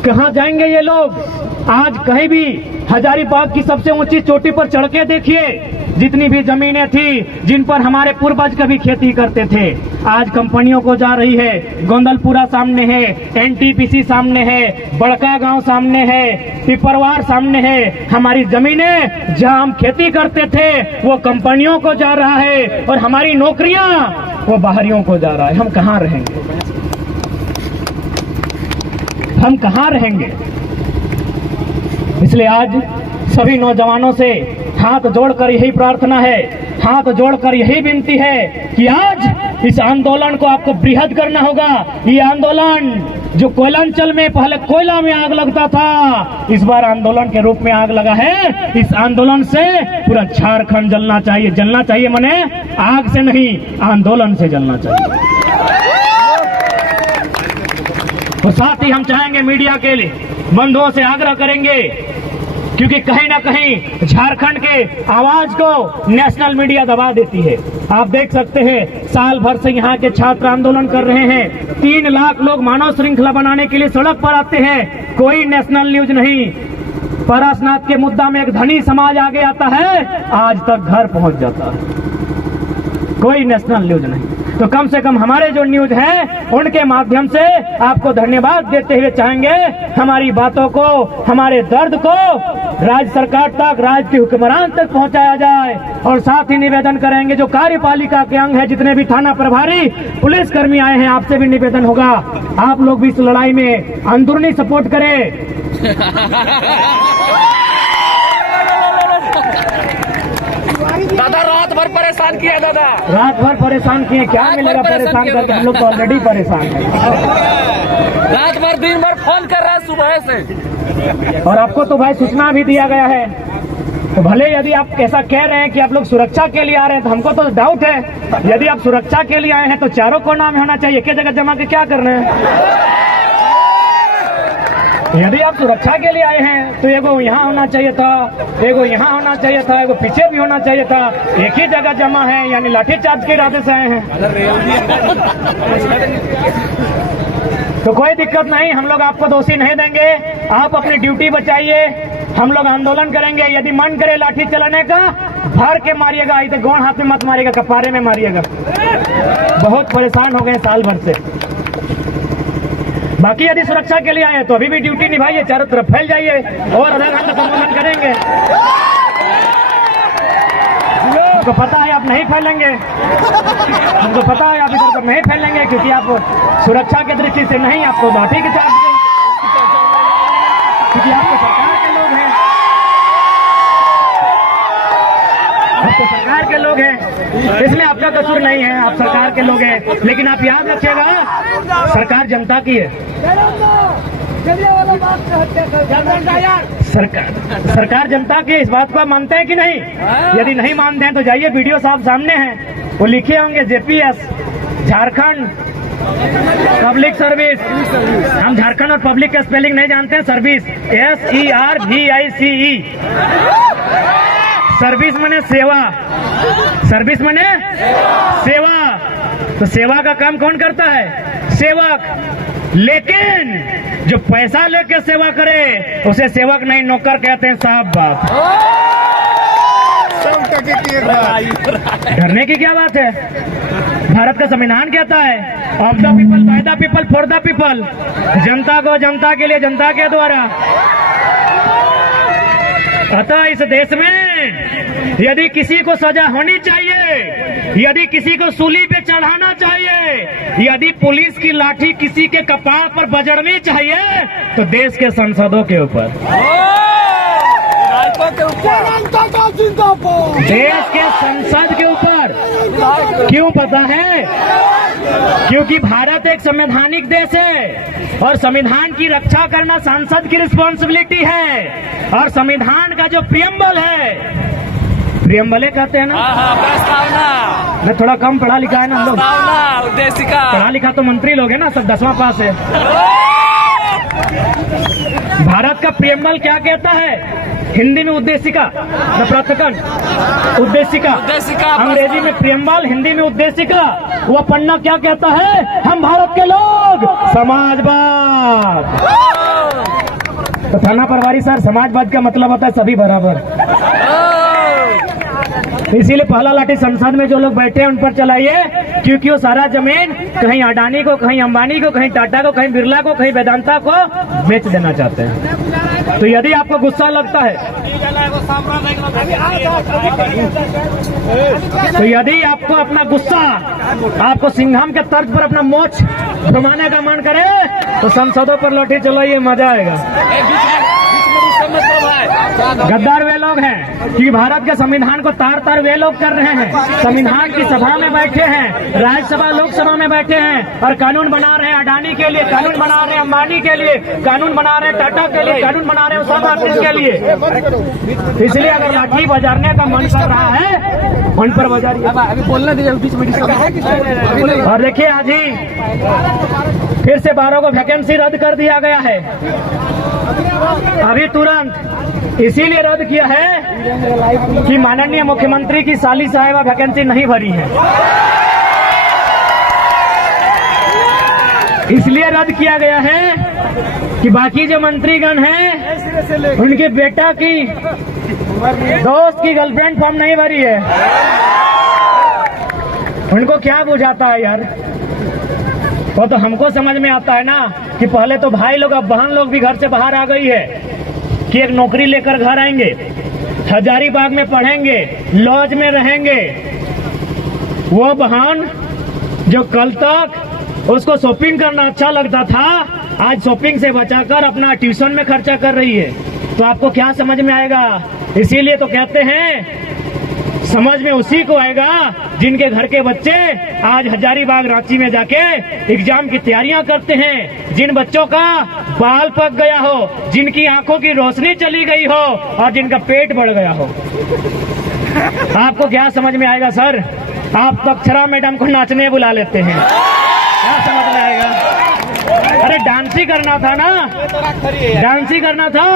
कहाँ जाएंगे ये लोग? आज कहीं भी हजारीबाग की सबसे ऊंची चोटी पर चढ़ के देखिए, जितनी भी जमीनें थी जिन पर हमारे पूर्वज कभी खेती करते थे, आज कंपनियों को जा रही है। गोंदलपुरा सामने है, एनटीपीसी सामने है, बड़का गांव सामने है, पिपरवार सामने है। हमारी जमीनें जहां हम खेती करते थे वो कंपनियों को जा रहा है और हमारी नौकरियां वो बाहरियों को जा रहा है। हम कहां रहेंगे? हम कहां रहेंगे? इसलिए आज सभी नौजवानों से हाथ जोड़कर यही प्रार्थना है, हाथ जोड़कर यही विनती है कि आज इस आंदोलन को आपको बृहद करना होगा। ये आंदोलन जो कोयलांचल में पहले कोयला में आग लगता था, इस बार आंदोलन के रूप में आग लगा है। इस आंदोलन से पूरा झारखंड जलना चाहिए। जलना चाहिए मने आग से नहीं, आंदोलन से जलना चाहिए। और साथ ही हम चाहेंगे मीडिया के बंधुओं से आग्रह करेंगे, क्योंकि कहीं ना कहीं झारखंड के आवाज को नेशनल मीडिया दबा देती है। आप देख सकते हैं साल भर से यहाँ के छात्र आंदोलन कर रहे हैं। 3 लाख लोग मानव श्रृंखला बनाने के लिए सड़क पर आते हैं, कोई नेशनल न्यूज नहीं। पारसनाथ के मुद्दा में एक धनी समाज आगे आता है, आज तक घर पहुंच जाता है, कोई नेशनल न्यूज नहीं। तो कम से कम हमारे जो न्यूज हैं उनके माध्यम से आपको धन्यवाद देते हुए चाहेंगे हमारी बातों को, हमारे दर्द को राज्य सरकार तक, राज्य के हुक्मरान तक पहुंचाया जाए। और साथ ही निवेदन करेंगे जो कार्यपालिका के अंग है, जितने भी थाना प्रभारी पुलिस कर्मी आए हैं, आपसे भी निवेदन होगा आप लोग भी इस लड़ाई में अंदरूनी सपोर्ट करें। दादा रात भर परेशान किया, दादा रात भर परेशान किए, क्या मिलेगा परेशान करके? हम लोग तो ऑलरेडी परेशान हैं। रात भर दिन भर फोन कर रहा है सुबह से। और आपको तो भाई सूचना भी दिया गया है। तो भले यदि आप ऐसा कह रहे हैं कि आप लोग सुरक्षा के लिए आ रहे हैं, तो हमको तो डाउट है। यदि आप सुरक्षा के लिए आए हैं तो चारों कोना में होना चाहिए, एक जगह जमा के क्या कर रहे हैं? यदि आप सुरक्षा के लिए आए हैं तो एगो यहाँ होना चाहिए था, एगो यहाँ होना चाहिए था, एगो पीछे भी होना चाहिए था। एक ही जगह जमा है, यानी लाठीचार्ज के इरादे से आए हैं। तो कोई दिक्कत नहीं, हम लोग आपको दोषी नहीं देंगे। आप अपनी ड्यूटी बचाइए, हम लोग आंदोलन करेंगे। यदि मन करे लाठी चलाने का, भर के मारिएगा, इधर गोड़ हाथ में मत मारिएगा, कपारे में मारिएगा। बहुत परेशान हो गए साल भर से। बाकी यदि सुरक्षा के लिए आए तो अभी भी ड्यूटी निभाइए, चारों तरफ फैल जाइए और आधा घंटा आंदोलन करेंगे। हमको पता है आप नहीं फैलेंगे, हमको पता है आप इधर नहीं फैलेंगे, क्योंकि आप सुरक्षा की दृष्टि से नहीं, आपको लाठी के चार्ज, क्योंकि आप तो सरकार के लोग हैं, आप तो सरकार के लोग हैं, इसमें आपका कसूर नहीं है, आप सरकार के लोग हैं। लेकिन आप याद रखिएगा, सरकार जनता की है। सरकार जनता की, इस बात को आप मानते हैं कि नहीं? यदि नहीं मानते हैं तो जाइए, वीडियो साहब सामने हैं, वो लिखे होंगे जेपीएस, झारखंड पब्लिक सर्विस। हम झारखंड और पब्लिक का स्पेलिंग नहीं जानते हैं, सर्विस SERVICE। सर्विस माने सेवा, सर्विस माने सेवा। तो सेवा का काम कौन करता है? सेवक। लेकिन जो पैसा लेके सेवा करे उसे सेवक नहीं, नौकर कहते हैं साहब बाप। डरने की क्या बात है? भारत का संविधान कहता है of the people, by the people, for the people. जनता को, जनता के लिए, जनता के द्वारा। अतः इस देश में यदि किसी को सजा होनी चाहिए, यदि किसी को सूली पे चढ़ाना चाहिए, यदि पुलिस की लाठी किसी के कपार पर बजड़नी चाहिए, तो देश के सांसदों के ऊपर, देश के संसद के ऊपर। क्यों पता है? क्योंकि भारत एक संवैधानिक देश है और संविधान की रक्षा करना सांसद की रिस्पॉन्सिबिलिटी है। और संविधान का जो प्रियम्बल है, प्रियम्बले कहते हैं ना, प्रस्तावना। मैं थोड़ा कम पढ़ा लिखा है ना हम लोग, प्रस्तावना, उद्देशिका। पढ़ा लिखा तो मंत्री लोग है ना, सब 10वां पास है। भारत का प्रियम्बल क्या कहता है? हिंदी में उद्देशिका, द प्रथकन, उद्देशिका। उद्देशिका, अंग्रेजी में प्रियम्बल, हिंदी में उद्देशिका। वो पन्ना क्या कहता है? हम भारत के लोग समाजवाद। तो थाना प्रभारी सर, समाजवाद का मतलब होता है सभी बराबर। इसीलिए पहला लाठी संसद में जो लोग बैठे हैं उन पर चलाइए, क्योंकि वो सारा जमीन कहीं अडानी को, कहीं अंबानी को, कहीं टाटा को, कहीं बिरला को, कहीं वेदांता को बेच देना चाहते हैं। तो यदि आपको गुस्सा लगता है, तो यदि आपको अपना गुस्सा, आपको सिंघम के तर्ज पर अपना मोच घुमाने का मन करे, तो संसदों पर लाठी चलाइए, मजा आएगा। गद्दार वे लोग हैं कि भारत के संविधान को तार तार वे लोग कर रहे हैं। संविधान की सभा में बैठे हैं, राज्यसभा लोकसभा में बैठे हैं और कानून बना रहे हैं अडानी के लिए, कानून बना रहे हैं अंबानी के लिए, कानून बना रहे हैं टाटा के लिए, कानून बना रहे हैं उसामा बिन के लिए। इसलिए अगर लाठी बजाने का मन कर रहा है, उन पर बजाइए। अभी बोलने दीजिए, बीच में। और देखिए, आज ही फिर से 12 को वैकेंसी रद्द कर दिया गया है, अभी तुरंत। इसीलिए रद्द किया है कि माननीय मुख्यमंत्री की साली साहिबा वैकेंसी नहीं भरी है, इसलिए रद्द किया गया है कि बाकी जो मंत्रीगण हैं उनके बेटा की दोस्त की गर्लफ्रेंड फॉर्म नहीं भरी है। उनको क्या बुझाता है यार? वो तो हमको समझ में आता है ना कि पहले तो भाई लोग, अब बहन लोग भी घर से बाहर आ गई है कि एक नौकरी लेकर घर आएंगे, हजारीबाग में पढ़ेंगे, लॉज में रहेंगे। वो बहन जो कल तक उसको शॉपिंग करना अच्छा लगता था, आज शॉपिंग से बचाकर अपना ट्यूशन में खर्चा कर रही है। तो आपको क्या समझ में आएगा? इसीलिए तो कहते हैं समझ में उसी को आएगा जिनके घर के बच्चे आज हजारीबाग रांची में जाके एग्जाम की तैयारियां करते हैं, जिन बच्चों का बाल पक गया हो, जिनकी आंखों की रोशनी चली गई हो और जिनका पेट बढ़ गया हो। आपको क्या समझ में आएगा सर? आप तो अक्षरा मैडम को नाचने बुला लेते हैं, क्या समझ में आएगा? अरे डांस ही करना था ना, डांस ही करना था,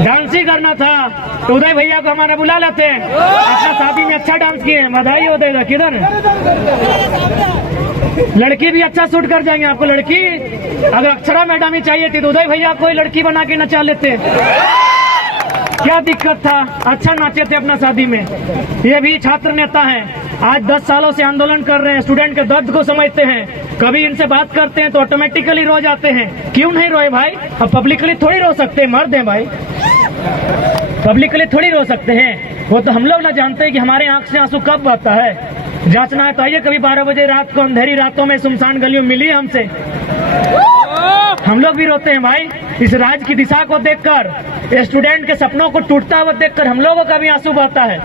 डांस ही करना था। तो उदय भैया को हमारा बुला लेते हैं, अपना शादी में अच्छा डांस किए हैं, बधाई हो देगा। किधर लड़की भी अच्छा शूट कर जाएंगे आपको। लड़की अगर अक्षरा मैडम ही चाहिए थी तो उदय भैया कोई लड़की बना के नचा लेते, क्या दिक्कत था? अच्छा नाचे थे अपना शादी में। ये भी छात्र नेता हैं, आज 10 सालों से आंदोलन कर रहे हैं, स्टूडेंट के दर्द को समझते हैं। कभी इनसे बात करते हैं तो ऑटोमेटिकली रो जाते हैं। क्यों नहीं रोए भाई? अब पब्लिकली थोड़ी रो सकते हैं, मर्द हैं भाई, पब्लिकली थोड़ी रो सकते हैं। वो तो हम लोग ना जानते हैं कि हमारे आंख से आंसू कब बहता है। जांचना है तो आइए कभी 12 बजे रात को अंधेरी रातों में सुनसान गलियों मिलिए हमसे, हम लोग भी रोते हैं भाई। इस राज्य की दिशा को देखकर, स्टूडेंट के सपनों को टूटता हुआ देखकर हम लोगों का भी आंसू बहता है।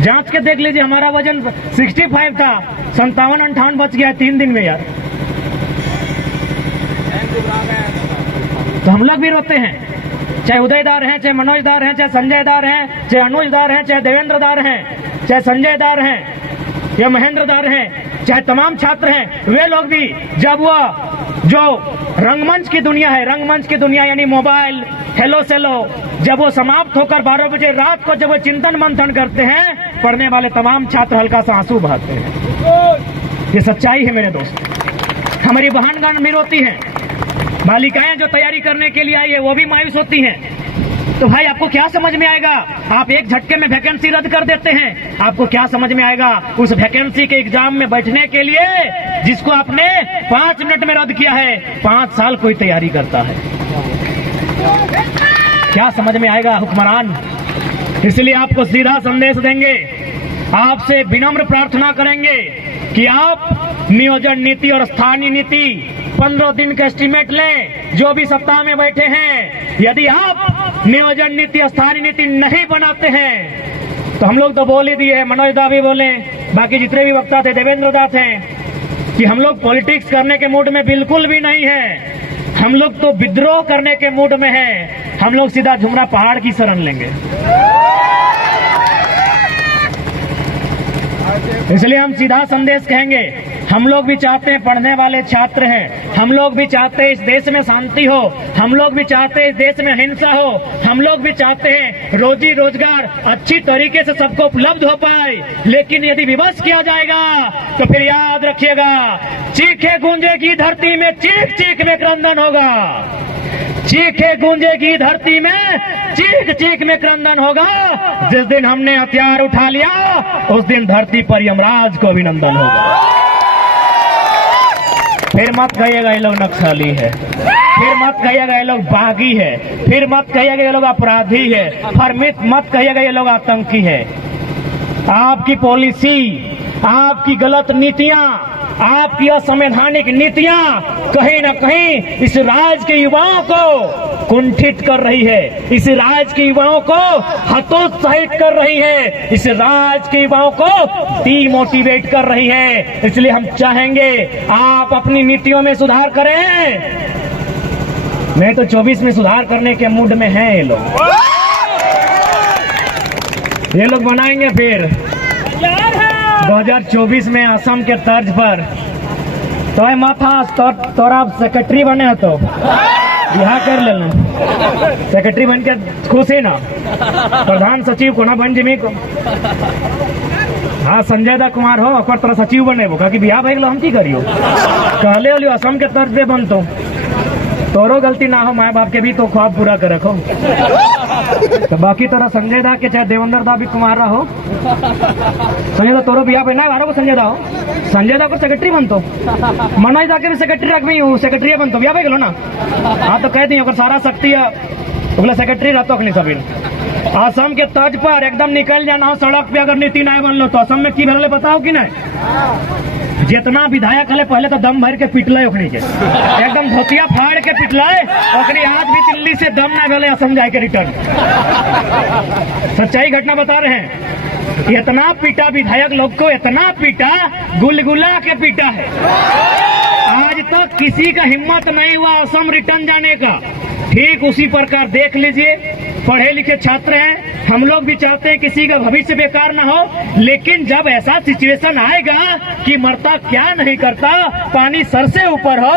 जांच के देख लीजिए, हमारा वजन 65 था, 57-58 बच गया 3 दिन में यार। तो हम लोग भी रोते हैं, चाहे उदयदार हैं, चाहे मनोजदार हैं, चाहे संजयदार हैं, चाहे अनुजदार हैं, चाहे देवेंद्रदार हैं, चाहे संजयदार हैं या महेंद्रदार हैं, चाहे तमाम छात्र हैं। वे लोग भी जब वह जो रंगमंच की दुनिया है, रंगमंच की दुनिया यानी मोबाइल, हेलो सेलो, जब वो समाप्त होकर 12 बजे रात को जब वो चिंतन मंथन करते हैं, पढ़ने वाले तमाम छात्र हल्का सा आंसू बहाते हैं। ये सच्चाई है मेरे दोस्त। हमारी बहनगण भी रोती हैं, बालिकाएं जो तैयारी करने के लिए आई है वो भी मायूस होती हैं। तो भाई आपको क्या समझ में आएगा? आप एक झटके में वैकेंसी रद्द कर देते हैं। आपको क्या समझ में आएगा उस वैकेंसी के एग्जाम में बैठने के लिए जिसको आपने 5 मिनट में रद्द किया है, 5 साल कोई तैयारी करता है? क्या समझ में आएगा हुक्मरान? इसलिए आपको सीधा संदेश देंगे, आपसे विनम्र प्रार्थना करेंगे कि आप नियोजन नीति और स्थानीय नीति 15 दिन का एस्टीमेट लें। जो भी सत्ता में बैठे हैं, यदि आप नियोजन नीति स्थानीय नीति नहीं बनाते हैं तो हम लोग तो बोल ही दिए, मनोज दा भी बोले, बाकी जितने भी वक्ता थे, देवेंद्र दा थे, कि हम लोग पॉलिटिक्स करने के मूड में बिल्कुल भी नहीं है। हम लोग तो विद्रोह करने के मूड में हैं। हम लोग सीधा झुमरा पहाड़ की शरण लेंगे। इसलिए हम सीधा संदेश कहेंगे, हम लोग भी चाहते हैं, पढ़ने वाले छात्र हैं, हम लोग भी चाहते हैं इस देश में शांति हो, हम लोग भी चाहते हैं इस देश में हिंसा हो, हम लोग भी चाहते हैं रोजी रोजगार अच्छी तरीके से सबको उपलब्ध हो पाए। लेकिन यदि विवश किया जाएगा तो फिर याद रखिएगा, चीखे गूंजेगी धरती में, चीख चीख में क्रंदन होगा। चीखे गूंजेगी धरती में, चीख चीख में क्रंदन होगा। जिस दिन हमने हथियार उठा लिया उस दिन धरती पर यमराज को अभिनंदन होगा। फिर मत कहिएगा ये लोग नक्सली है, फिर मत कहिएगा ये लोग बागी है, फिर मत कहिएगा ये लोग अपराधी है, फिर मत कहिएगा ये लोग आतंकी है। आपकी पॉलिसी, आपकी गलत नीतियां, आपकी असंवैधानिक नीतियां कहीं न कहीं इस राज्य के युवाओं को कुंठित कर रही है, इस राज्य के युवाओं को हतोत्साहित कर रही है, इस राज्य के युवाओं को डीमोटिवेट कर रही है। इसलिए हम चाहेंगे आप अपनी नीतियों में सुधार करें। मैं तो 24 में सुधार करने के मूड में हैं ये लोग बनाएंगे फिर 2024 में असम के तर्ज पर। तो माथा तोरा सेक्रेटरी बने हो तो बिहार कर लेना, सेक्रेटरी बन के खुश ही ना, प्रधान सचिव को ना बन जिमी को। हाँ, संजय दा कुमार हो और तोरा सचिव बने वो कि बिहार भाई हम की करियो, कहले हो असम के तर्ज पे बन तोरो गलती ना हो, माए बाप के भी तो ख्वाब पूरा कर रखो। तो बाकी तोरा संजय दा के चाहे देवेंद्र दा भी कुमार रहो, संजय दा तोरो बिया पे ना आरो को संजय दा हो, संजय दा को सेक्रेटरी बनतो, मनोज दा के भी सेक्रेटरी रखबी, सेक्रेटरी बनतो बिया पे गेलो ना। हाँ तो कह दी अगर सारा शक्ति है तो सेक्रेटरी रहतो नहीं सभी। असम के तर्ज पर एकदम निकल जाना हो सड़क पे, अगर नीति नहीं बनलो तो असम में की भले बताओ कि नहीं। जितना विधायक हले पहले तो दम भर के पिटले ओखनी के, एकदम धोतिया फाड़ के पिटले, ओखनी आज भी दिल्ली से दम ना भले असम जाए के रिटर्न। सच्चाई घटना बता रहे हैं। इतना पीटा विधायक लोग को, इतना पीटा, गुलगुला के पीटा है। आज तक किसी का हिम्मत नहीं हुआ असम रिटर्न जाने का। ठीक उसी प्रकार देख लीजिए, पढ़े लिखे छात्र हैं, हम लोग भी चाहते हैं किसी का भविष्य बेकार ना हो, लेकिन जब ऐसा सिचुएशन आएगा कि मरता क्या नहीं करता, पानी सर से ऊपर हो,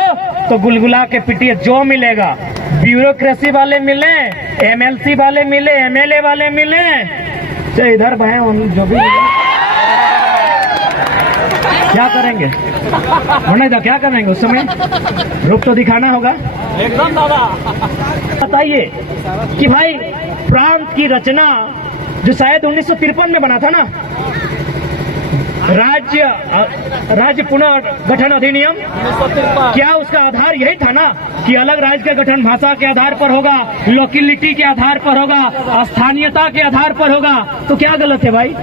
तो गुलगुला के पिटिए। जो मिलेगा, ब्यूरोक्रेसी वाले मिले, एमएलसी वाले मिले, एमएलए वाले मिले, चाहे इधर बहे जो भी क्या करेंगे नहीं तो क्या करेंगे उस समय, रूप तो दिखाना होगा एकदम। दादा बताइए कि भाई प्रांत की रचना जो शायद 1953 में बना था ना, राज्य पुनर्गठन अधिनियम, क्या उसका आधार यही था ना कि अलग राज्य का गठन भाषा के आधार पर होगा, लोकेलिटी के आधार पर होगा, स्थानीयता के आधार पर होगा? तो क्या गलत है भाई?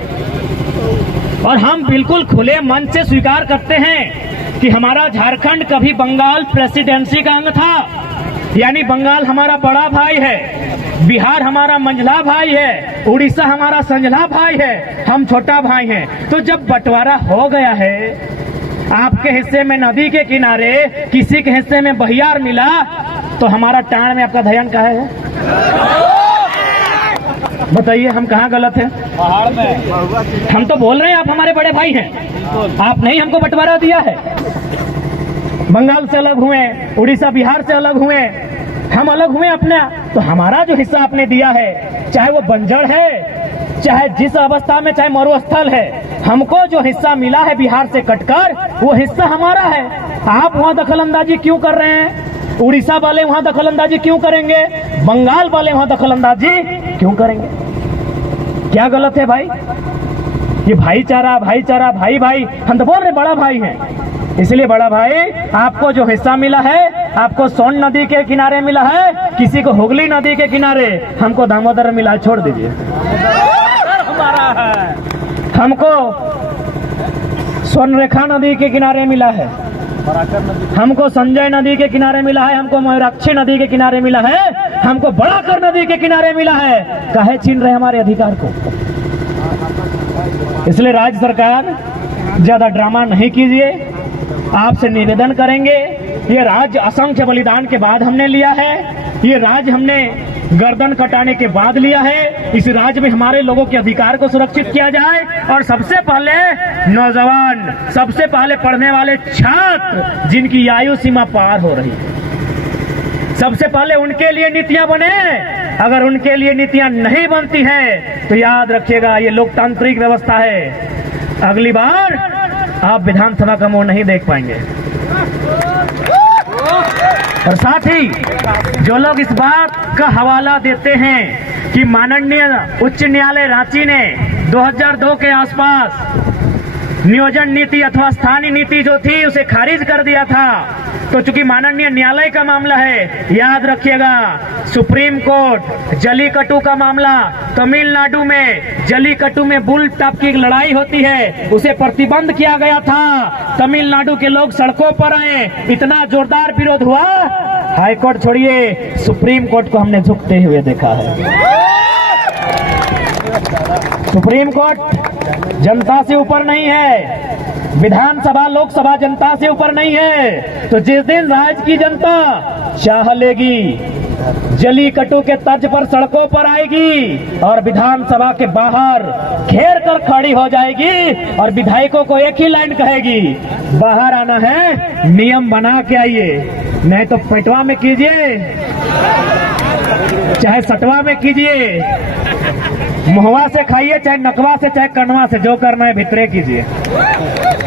और हम बिल्कुल खुले मन से स्वीकार करते हैं कि हमारा झारखंड कभी बंगाल प्रेसिडेंसी का अंग था, यानी बंगाल हमारा बड़ा भाई है, बिहार हमारा मंझला भाई है, उड़ीसा हमारा संझला भाई है, हम छोटा भाई हैं। तो जब बंटवारा हो गया है, आपके हिस्से में नदी के किनारे, किसी के हिस्से में बहियार मिला, तो हमारा टाण में आपका ध्यान कहाँ है? बताइए हम कहाँ गलत हैं? पहाड़ में। हम तो बोल रहे हैं आप हमारे बड़े भाई हैं, आप नहीं हमको बंटवारा दिया है। बंगाल से अलग हुए, उड़ीसा बिहार से अलग हुए, हम अलग हुए अपने, तो हमारा जो हिस्सा आपने दिया है, चाहे वो बंजर है, चाहे जिस अवस्था में, चाहे मरुस्थल है, हमको जो हिस्सा मिला है बिहार से कटकर, वो हिस्सा हमारा है। आप वहाँ दखल अंदाजी क्यों कर रहे हैं? उड़ीसा वाले वहां दखल अंदाजी क्यों करेंगे? बंगाल वाले वहां दखल अंदाजी क्यों करेंगे? क्या गलत है भाई? ये भाईचारा भाईचारा भाई भाई, हम तो बोल रहे बड़ा भाई है, इसलिए बड़ा भाई आपको जो हिस्सा मिला है, आपको सोन नदी के किनारे मिला है, किसी को हुगली नदी के किनारे, हमको दामोदर मिला, छोड़ दीजिए। हमारा है, हमको स्वर्णरेखा नदी के किनारे मिला है, हमको संजय नदी के किनारे मिला है, हमको मयूराक्षी नदी के किनारे मिला है, हमको बड़ाकर नदी के किनारे मिला है। काहे छीन रहे हमारे अधिकार को? इसलिए राज्य सरकार ज्यादा ड्रामा नहीं कीजिए, आपसे निवेदन करेंगे। ये राज्य असंख्य बलिदान के बाद हमने लिया है, ये राज्य हमने गर्दन कटाने के बाद लिया है। इस राज्य में हमारे लोगों के अधिकार को सुरक्षित किया जाए, और सबसे पहले नौजवान, सबसे पहले पढ़ने वाले छात्र जिनकी आयु सीमा पार हो रही है, सबसे पहले उनके लिए नीतियां बने। अगर उनके लिए नीतियां नहीं बनती हैं तो याद रखिएगा, ये लोकतांत्रिक व्यवस्था है, अगली बार आप विधानसभा का मुंह नहीं देख पाएंगे। और साथ ही जो लोग इस बात का हवाला देते हैं कि माननीय उच्च न्यायालय रांची ने 2002 के आसपास नियोजन नीति अथवा स्थानीय नीति जो थी उसे खारिज कर दिया था, तो चूंकि माननीय न्यायालय का मामला है, याद रखिएगा सुप्रीम कोर्ट जलीकट्टू का मामला, तमिलनाडु में जलीकट्टू में बुल टॉप की लड़ाई होती है, उसे प्रतिबंध किया गया था। तमिलनाडु के लोग सड़कों पर आए, इतना जोरदार विरोध हुआ, हाईकोर्ट छोड़िए सुप्रीम कोर्ट को हमने झुकते हुए देखा है। सुप्रीम कोर्ट जनता से ऊपर नहीं है, विधानसभा लोकसभा जनता से ऊपर नहीं है। तो जिस दिन राज्य की जनता चाह लेगी, जलीकट्टू के तर्ज पर सड़कों पर आएगी और विधानसभा के बाहर घेर कर खड़ी हो जाएगी और विधायकों को एक ही लाइन कहेगी, बाहर आना है, नियम बना के आइए, नहीं तो पेटवा में कीजिए, चाहे सटवा में कीजिए, मुहवा से खाइए, चाहे नकवा से, चाहे कनवा से, जो करना है भितरे कीजिए,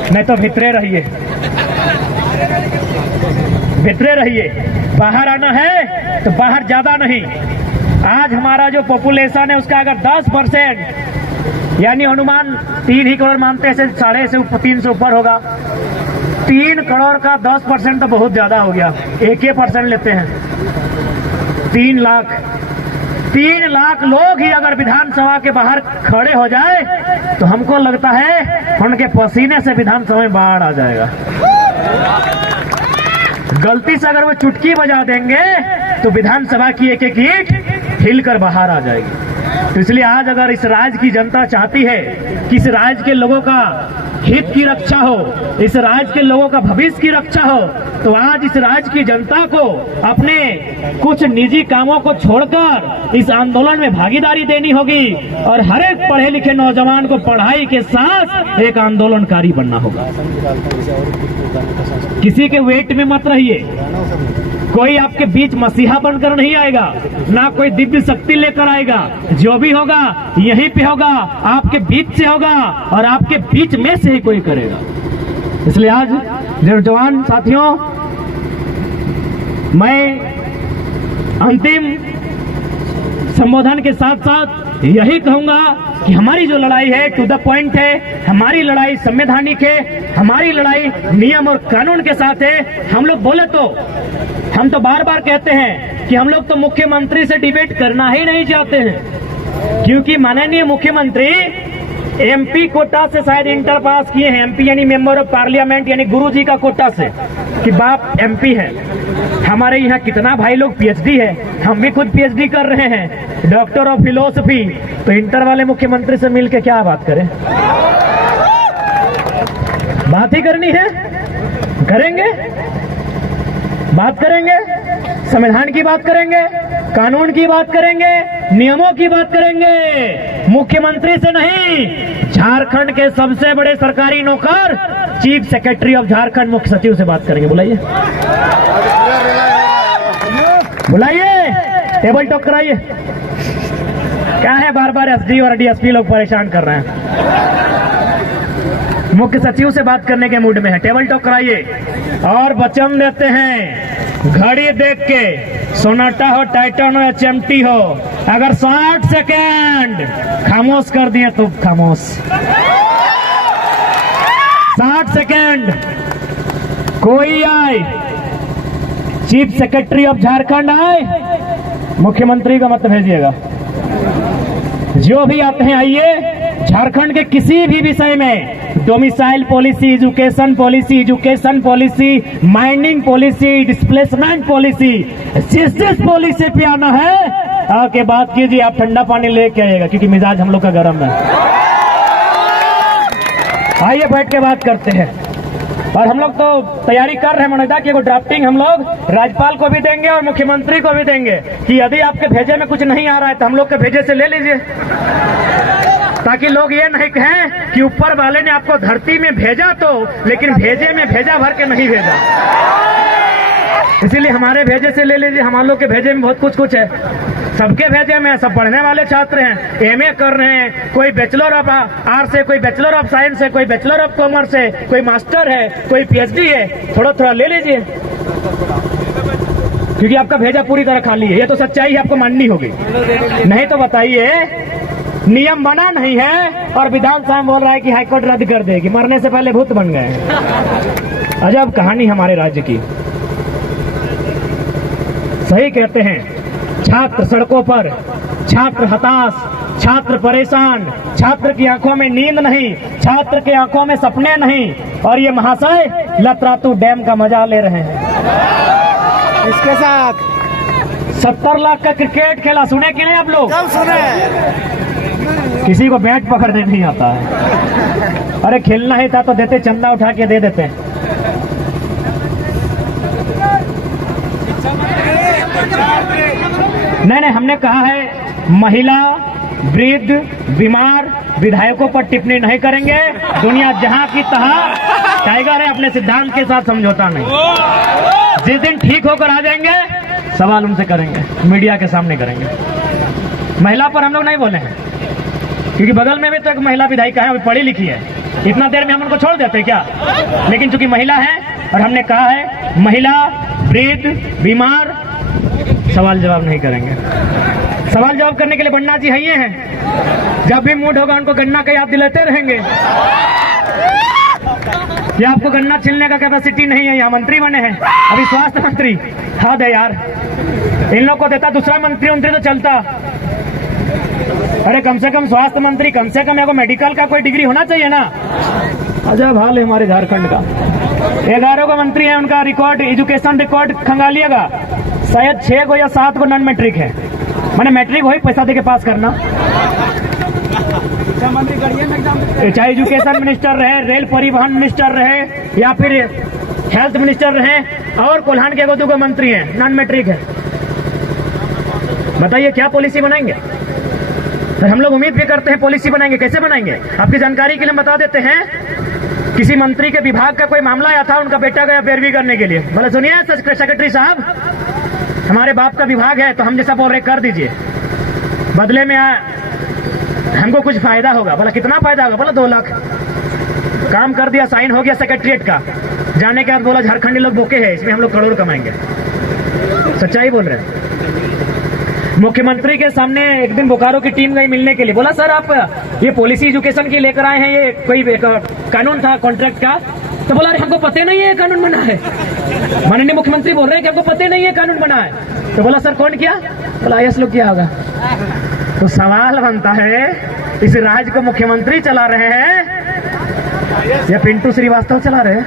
नहीं तो भितरे रहिए, भितरे रहिए। बाहर आना है तो बाहर ज्यादा नहीं। आज हमारा जो पॉपुलेशन है उसका अगर 10% यानी अनुमान 3 ही करोड़ मानते हैं, 3.5 से ऊपर होगा, 3 करोड़ का 10% तो बहुत ज्यादा हो गया। 1% लेते हैं, 3 लाख लोग ही अगर विधानसभा के बाहर खड़े हो जाए तो हमको लगता है उनके पसीने से विधानसभा में बाढ़ आ जाएगा। गलती से अगर वो चुटकी बजा देंगे तो विधानसभा की एक एक ईंट हिलकर बाहर आ जाएगी। तो इसलिए आज अगर इस राज्य की जनता चाहती है कि इस राज्य के लोगों का हित की रक्षा हो, इस राज्य के लोगों का भविष्य की रक्षा हो, तो आज इस राज्य की जनता को अपने कुछ निजी कामों को छोड़कर इस आंदोलन में भागीदारी देनी होगी और हर एक पढ़े लिखे नौजवान को पढ़ाई के साथ एक आंदोलनकारी बनना होगा। किसी के वेट में मत रहिए, कोई आपके बीच मसीहा बनकर नहीं आएगा, ना कोई दिव्य शक्ति लेकर आएगा, जो भी होगा यहीं पे होगा, आपके बीच से होगा और आपके बीच में से ही कोई करेगा। इसलिए आज नौजवान साथियों, मैं अंतिम संबोधन के साथ साथ यही कहूंगा कि हमारी जो लड़ाई है टू द पॉइंट है, हमारी लड़ाई संवैधानिक है, हमारी लड़ाई नियम और कानून के साथ है। हम लोग बोले तो हम तो बार बार कहते हैं कि हम लोग तो मुख्यमंत्री से डिबेट करना ही नहीं चाहते हैं, क्योंकि माननीय मुख्यमंत्री एमपी कोटा से शायद इंटर पास किए हैं, एमपी यानी मेंबर ऑफ पार्लियामेंट, यानी गुरुजी का कोटा से कि बाप एमपी है। हमारे यहाँ कितना भाई लोग पीएचडी है, हम भी खुद पीएचडी कर रहे हैं, डॉक्टर ऑफ फिलोसफी। तो इंटर वाले मुख्यमंत्री से मिलकर क्या बात करें? बात ही करनी है, करेंगे, बात करेंगे, संविधान की बात करेंगे, कानून की बात करेंगे, नियमों की बात करेंगे, मुख्यमंत्री से नहीं, झारखंड के सबसे बड़े सरकारी नौकर चीफ सेक्रेटरी ऑफ झारखंड मुख्य सचिव से बात करेंगे। बुलाइए, बुलाइए, टेबल टॉक कराइए। क्या है बार बार एसडी और डीएसपी लोग परेशान कर रहे हैं, मुख्य सचिव से बात करने के मूड में है, टेबल टॉक कराइए। और वचन देते हैं घड़ी देख के सोनाटा हो, टाइटन हो या चिमटी हो, अगर 60 सेकेंड खामोश कर दिए तो खामोश। 60 सेकेंड कोई आए, चीफ सेक्रेटरी ऑफ झारखंड आए, मुख्यमंत्री का मत भेजिएगा। जो भी आते हैं आइए, झारखंड के किसी भी विषय में, domicile policy, education policy, mining policy, displacement policy, जिस पॉलिसी पे आना है आके बात कीजिए। आप ठंडा पानी लेके आइएगा क्योंकि मिजाज हम लोग का गर्म है। आइए बैठ के बात करते हैं। और हम लोग तो तैयारी कर रहे हैं मनोजा की, ड्राफ्टिंग हम लोग राज्यपाल को भी देंगे और मुख्यमंत्री को भी देंगे कि यदि आपके भेजे में कुछ नहीं आ रहा है तो हम लोग के भेजे से ले लीजिए, ताकि लोग ये नहीं कहें कि ऊपर वाले ने आपको धरती में भेजा तो, लेकिन भेजे में भेजा भर के नहीं भेजा। इसीलिए हमारे भेजे से ले लीजिए। हमारे लोग के भेजे में बहुत कुछ है, सबके भेजे में सब पढ़ने वाले छात्र हैं, एमए कर रहे हैं, कोई बैचलर ऑफ आर्ट्स है, कोई बैचलर ऑफ साइंस है, कोई बैचलर ऑफ कॉमर्स है, कोई मास्टर है, कोई पीएचडी है। थोड़ा थोड़ा ले लीजिए क्योंकि आपका भेजा पूरी तरह खाली है। ये तो सच्चाई है, आपको माननी होगी। नहीं तो बताइए, नियम बना नहीं है और विधानसभा बोल रहा है कि हाईकोर्ट रद्द कर देगी। मरने से पहले भूत बन गए। अजब कहानी हमारे राज्य की। सही कहते हैं, छात्र सड़कों पर, छात्र हताश, छात्र परेशान, छात्र की आंखों में नींद नहीं, छात्र की आंखों में सपने नहीं, और ये महाशय लतरातू डैम का मजा ले रहे हैं। इसके साथ 70 लाख का क्रिकेट खेला, सुने कि नहीं आप लोग? किसी को बैट पकड़ने नहीं आता है। अरे खेलना ही था तो देते, चंदा उठा के दे देते। नहीं, हमने कहा है महिला, वृद्ध, बीमार विधायकों पर टिप्पणी नहीं करेंगे। दुनिया जहां की तहां टाइगर है, अपने सिद्धांत के साथ समझौता नहीं। जिस दिन ठीक होकर आ जाएंगे सवाल उनसे करेंगे, मीडिया के सामने करेंगे। महिला पर हम लोग नहीं बोले हैं क्योंकि बगल में भी तो एक महिला विधायिका है, पढ़ी लिखी है। इतना देर में हम उनको छोड़ देते क्या? लेकिन चूंकि महिला है और हमने कहा है महिला, वृद्ध, बीमार, सवाल जवाब नहीं करेंगे। सवाल जवाब करने के लिए बन्ना जी है हैं। जब भी मूड होगा उनको गन्ना का याद दिलाते रहेंगे। ये आपको गन्ना छिलने का कैपेसिटी नहीं है, यहाँ मंत्री बने हैं, अभी स्वास्थ्य मंत्री। हाँ दे यार, इन लोग को देता दूसरा मंत्री तो चलता। अरे कम से कम स्वास्थ्य मंत्री, कम से कम मेडिकल का कोई डिग्री होना चाहिए ना। अजब हाल है हमारे झारखंड का। 11 को मंत्री है, उनका रिकॉर्ड, एजुकेशन रिकॉर्ड खंगालिएगा, शायद 6 को या 7 को नॉन मैट्रिक है। मैंने मैट्रिक वही पैसा दे के पास करना। चाहे एजुकेशन मिनिस्टर रहे, रेल परिवहन मिनिस्टर रहे, या फिर हेल्थ मिनिस्टर रहे, और कोल्हान के 2 मंत्री हैं, नॉन मैट्रिक है। बताइए क्या पॉलिसी बनाएंगे? तो हम लोग उम्मीद भी करते हैं पॉलिसी बनाएंगे। कैसे बनाएंगे? आपकी जानकारी के लिए बता देते हैं। किसी मंत्री के विभाग का कोई मामला आया था, उनका बेटा गया पैरवी करने के लिए। बोले सुनिए सेक्रेटरी साहब, हमारे बाप का विभाग है तो हम जैसा बोल रहे कर दीजिए, बदले में हमको कुछ फायदा होगा। बोला कितना फायदा होगा? बोला 2 लाख। काम कर दिया, साइन हो गया सेक्रेटरिएट का। जाने के बाद बोला झारखंडी लोग बोके हैं, इसमें हम लोग करोड़ कमाएंगे। सच्चाई बोल रहे हैं। मुख्यमंत्री के सामने एक दिन बोकारो की टीम गई मिलने के लिए। बोला सर आप ये पॉलिसी एजुकेशन की लेकर आए हैं, ये कोई कानून था कॉन्ट्रैक्ट का। तो बोला अरे हमको पता नहीं है ये कानून बना है। माननीय मुख्यमंत्री बोल रहे हैं कि हमको पता नहीं है कानून बना है। तो बोला सर कौन किया? बोला आईएएस लोग किया होगा। तो सवाल बनता है, इस राज्य को मुख्यमंत्री चला रहे हैं या पिंटू श्रीवास्तव चला रहे हैं?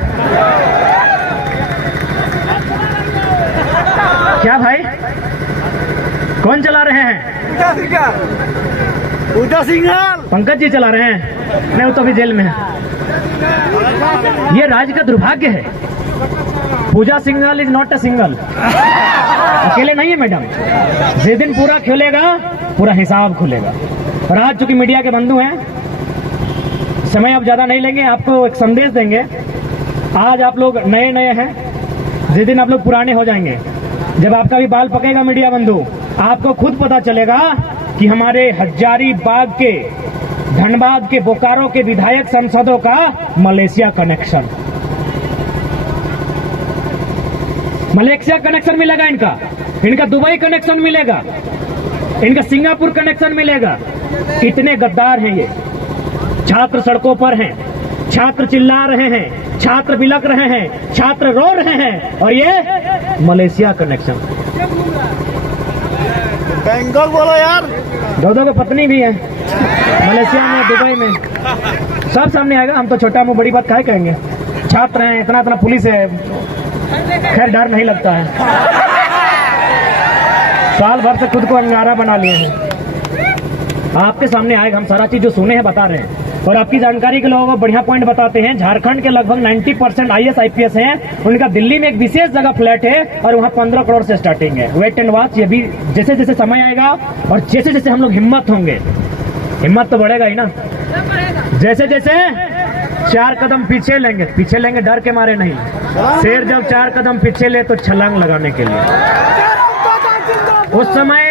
क्या भाई, कौन चला रहे हैं? पूजा सिंघल पंकज जी चला रहे हैं। नहीं, वो तो अभी जेल में है। ये राज्य का दुर्भाग्य है। Pooja Singhal is not a single, अकेले नहीं है मैडम। जिस दिन पूरा खुलेगा पूरा हिसाब खुलेगा। और आज चूंकि मीडिया के बंधु हैं, समय अब ज्यादा नहीं लेंगे, आपको एक संदेश देंगे। आज आप लोग नए नए हैं, जिस दिन आप लोग पुराने हो जाएंगे, जब आपका भी बाल पकेगा मीडिया बंधु, आपको खुद पता चलेगा कि हमारे हजारीबाग के, धनबाद के, बोकारो के विधायक सांसदों का मलेशिया कनेक्शन। मलेशिया कनेक्शन मिलेगा, इनका दुबई कनेक्शन मिलेगा, इनका सिंगापुर कनेक्शन मिलेगा। इतने गद्दार हैं ये। छात्र सड़कों पर हैं, छात्र चिल्ला रहे हैं, छात्र बिलक रहे हैं, छात्र रो रहे हैं, और ये मलेशिया कनेक्शन। बेंगल बोलो यार। दो को पत्नी भी है मलेशिया में, दुबई में, सब सामने आएगा। हम तो छोटा मुंह बड़ी बात काहे कहेंगे। छात्र हैं, इतना पुलिस है, खैर डर नहीं लगता है। साल भर से खुद को अंगारा बना लिए हैं। आपके सामने आएगा, हम सारा चीज जो सुने हैं बता रहे हैं। और आपकी जानकारी के लोगों को बढ़िया पॉइंट बताते हैं। झारखंड के लगभग 90% IAS IPS हैं। उनका दिल्ली में एक विशेष जगह फ्लैट है और वहाँ 15 करोड़ से स्टार्टिंग है। Wait and watch. ये भी जैसे जैसे समय आएगा और जैसे जैसे हम लोग हिम्मत होंगे, हिम्मत तो बढ़ेगा ही ना। जैसे जैसे 4 कदम पीछे लेंगे डर के मारे नहीं। शेर जब 4 कदम पीछे ले तो छलांग लगाने के लिए, उस समय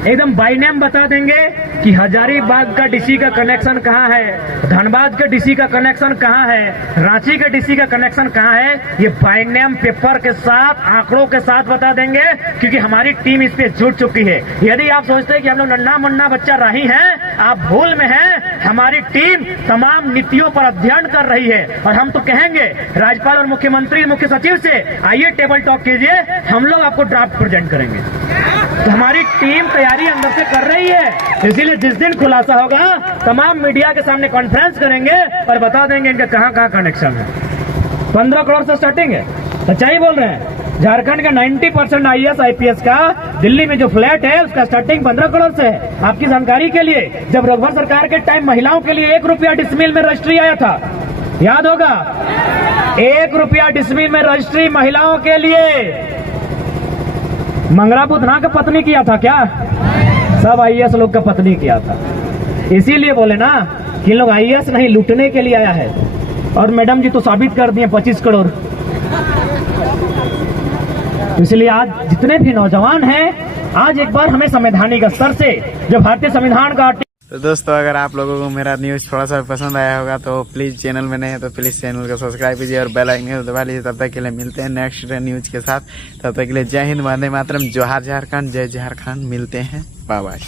एकदम बाई नेम बता देंगे कि हजारीबाग का डीसी का कनेक्शन कहाँ है, धनबाद का डीसी का कनेक्शन कहाँ है, रांची का डीसी का कनेक्शन कहाँ है। ये बाई नेम पेपर के साथ, आंकड़ों के साथ बता देंगे, क्योंकि हमारी टीम इस पे जुट चुकी है। यदि आप सोचते हैं कि हम लोग नन्ना मुन्ना बच्चा राही हैं, आप भूल में हैं। हमारी टीम तमाम नीतियों पर अध्ययन कर रही है और हम तो कहेंगे राज्यपाल और मुख्यमंत्री, मुख्य सचिव से आइए टेबल टॉक कीजिए, हम लोग आपको ड्राफ्ट प्रेजेंट करेंगे। तो हमारी टीम तैयारी अंदर से कर रही है। इसीलिए जिस दिन खुलासा होगा तमाम मीडिया के सामने कॉन्फ्रेंस करेंगे और बता देंगे इनका कहां कहां कनेक्शन है। 15 करोड़ से स्टार्टिंग है, सच्चाई बोल रहे हैं। झारखंड का 90% IAS IPS का दिल्ली में जो फ्लैट है उसका स्टार्टिंग 15 करोड़ से है। आपकी जानकारी के लिए, जब रघुवर सरकार के टाइम महिलाओं के लिए 1 रुपया डिसमिल में रजिस्ट्री आया था, याद होगा, 1 रुपया डिसमिल में रजिस्ट्री महिलाओं के लिए। मंगला बुधना का पत्नी किया था क्या? सब IAS लोग का पत्नी किया था। इसीलिए बोले ना कि लोग IAS नहीं लूटने के लिए आया है। और मैडम जी तो साबित कर दिए 25 करोड़। इसलिए आज जितने भी नौजवान हैं, आज एक बार हमें संवैधानिक स्तर से जो भारतीय संविधान का तो दोस्तों, अगर आप लोगों को मेरा न्यूज़ थोड़ा सा पसंद आया होगा तो प्लीज़ चैनल में नए हैं तो प्लीज़ चैनल को सब्सक्राइब कीजिए और बेल आइकन दबा लीजिए। तब तक के लिए मिलते हैं नेक्स्ट न्यूज़ के साथ। तब तक के लिए जय हिंद, वंदे मातरम, जोहार झारखंड, जय झारखंड। मिलते हैं, बाय बाय।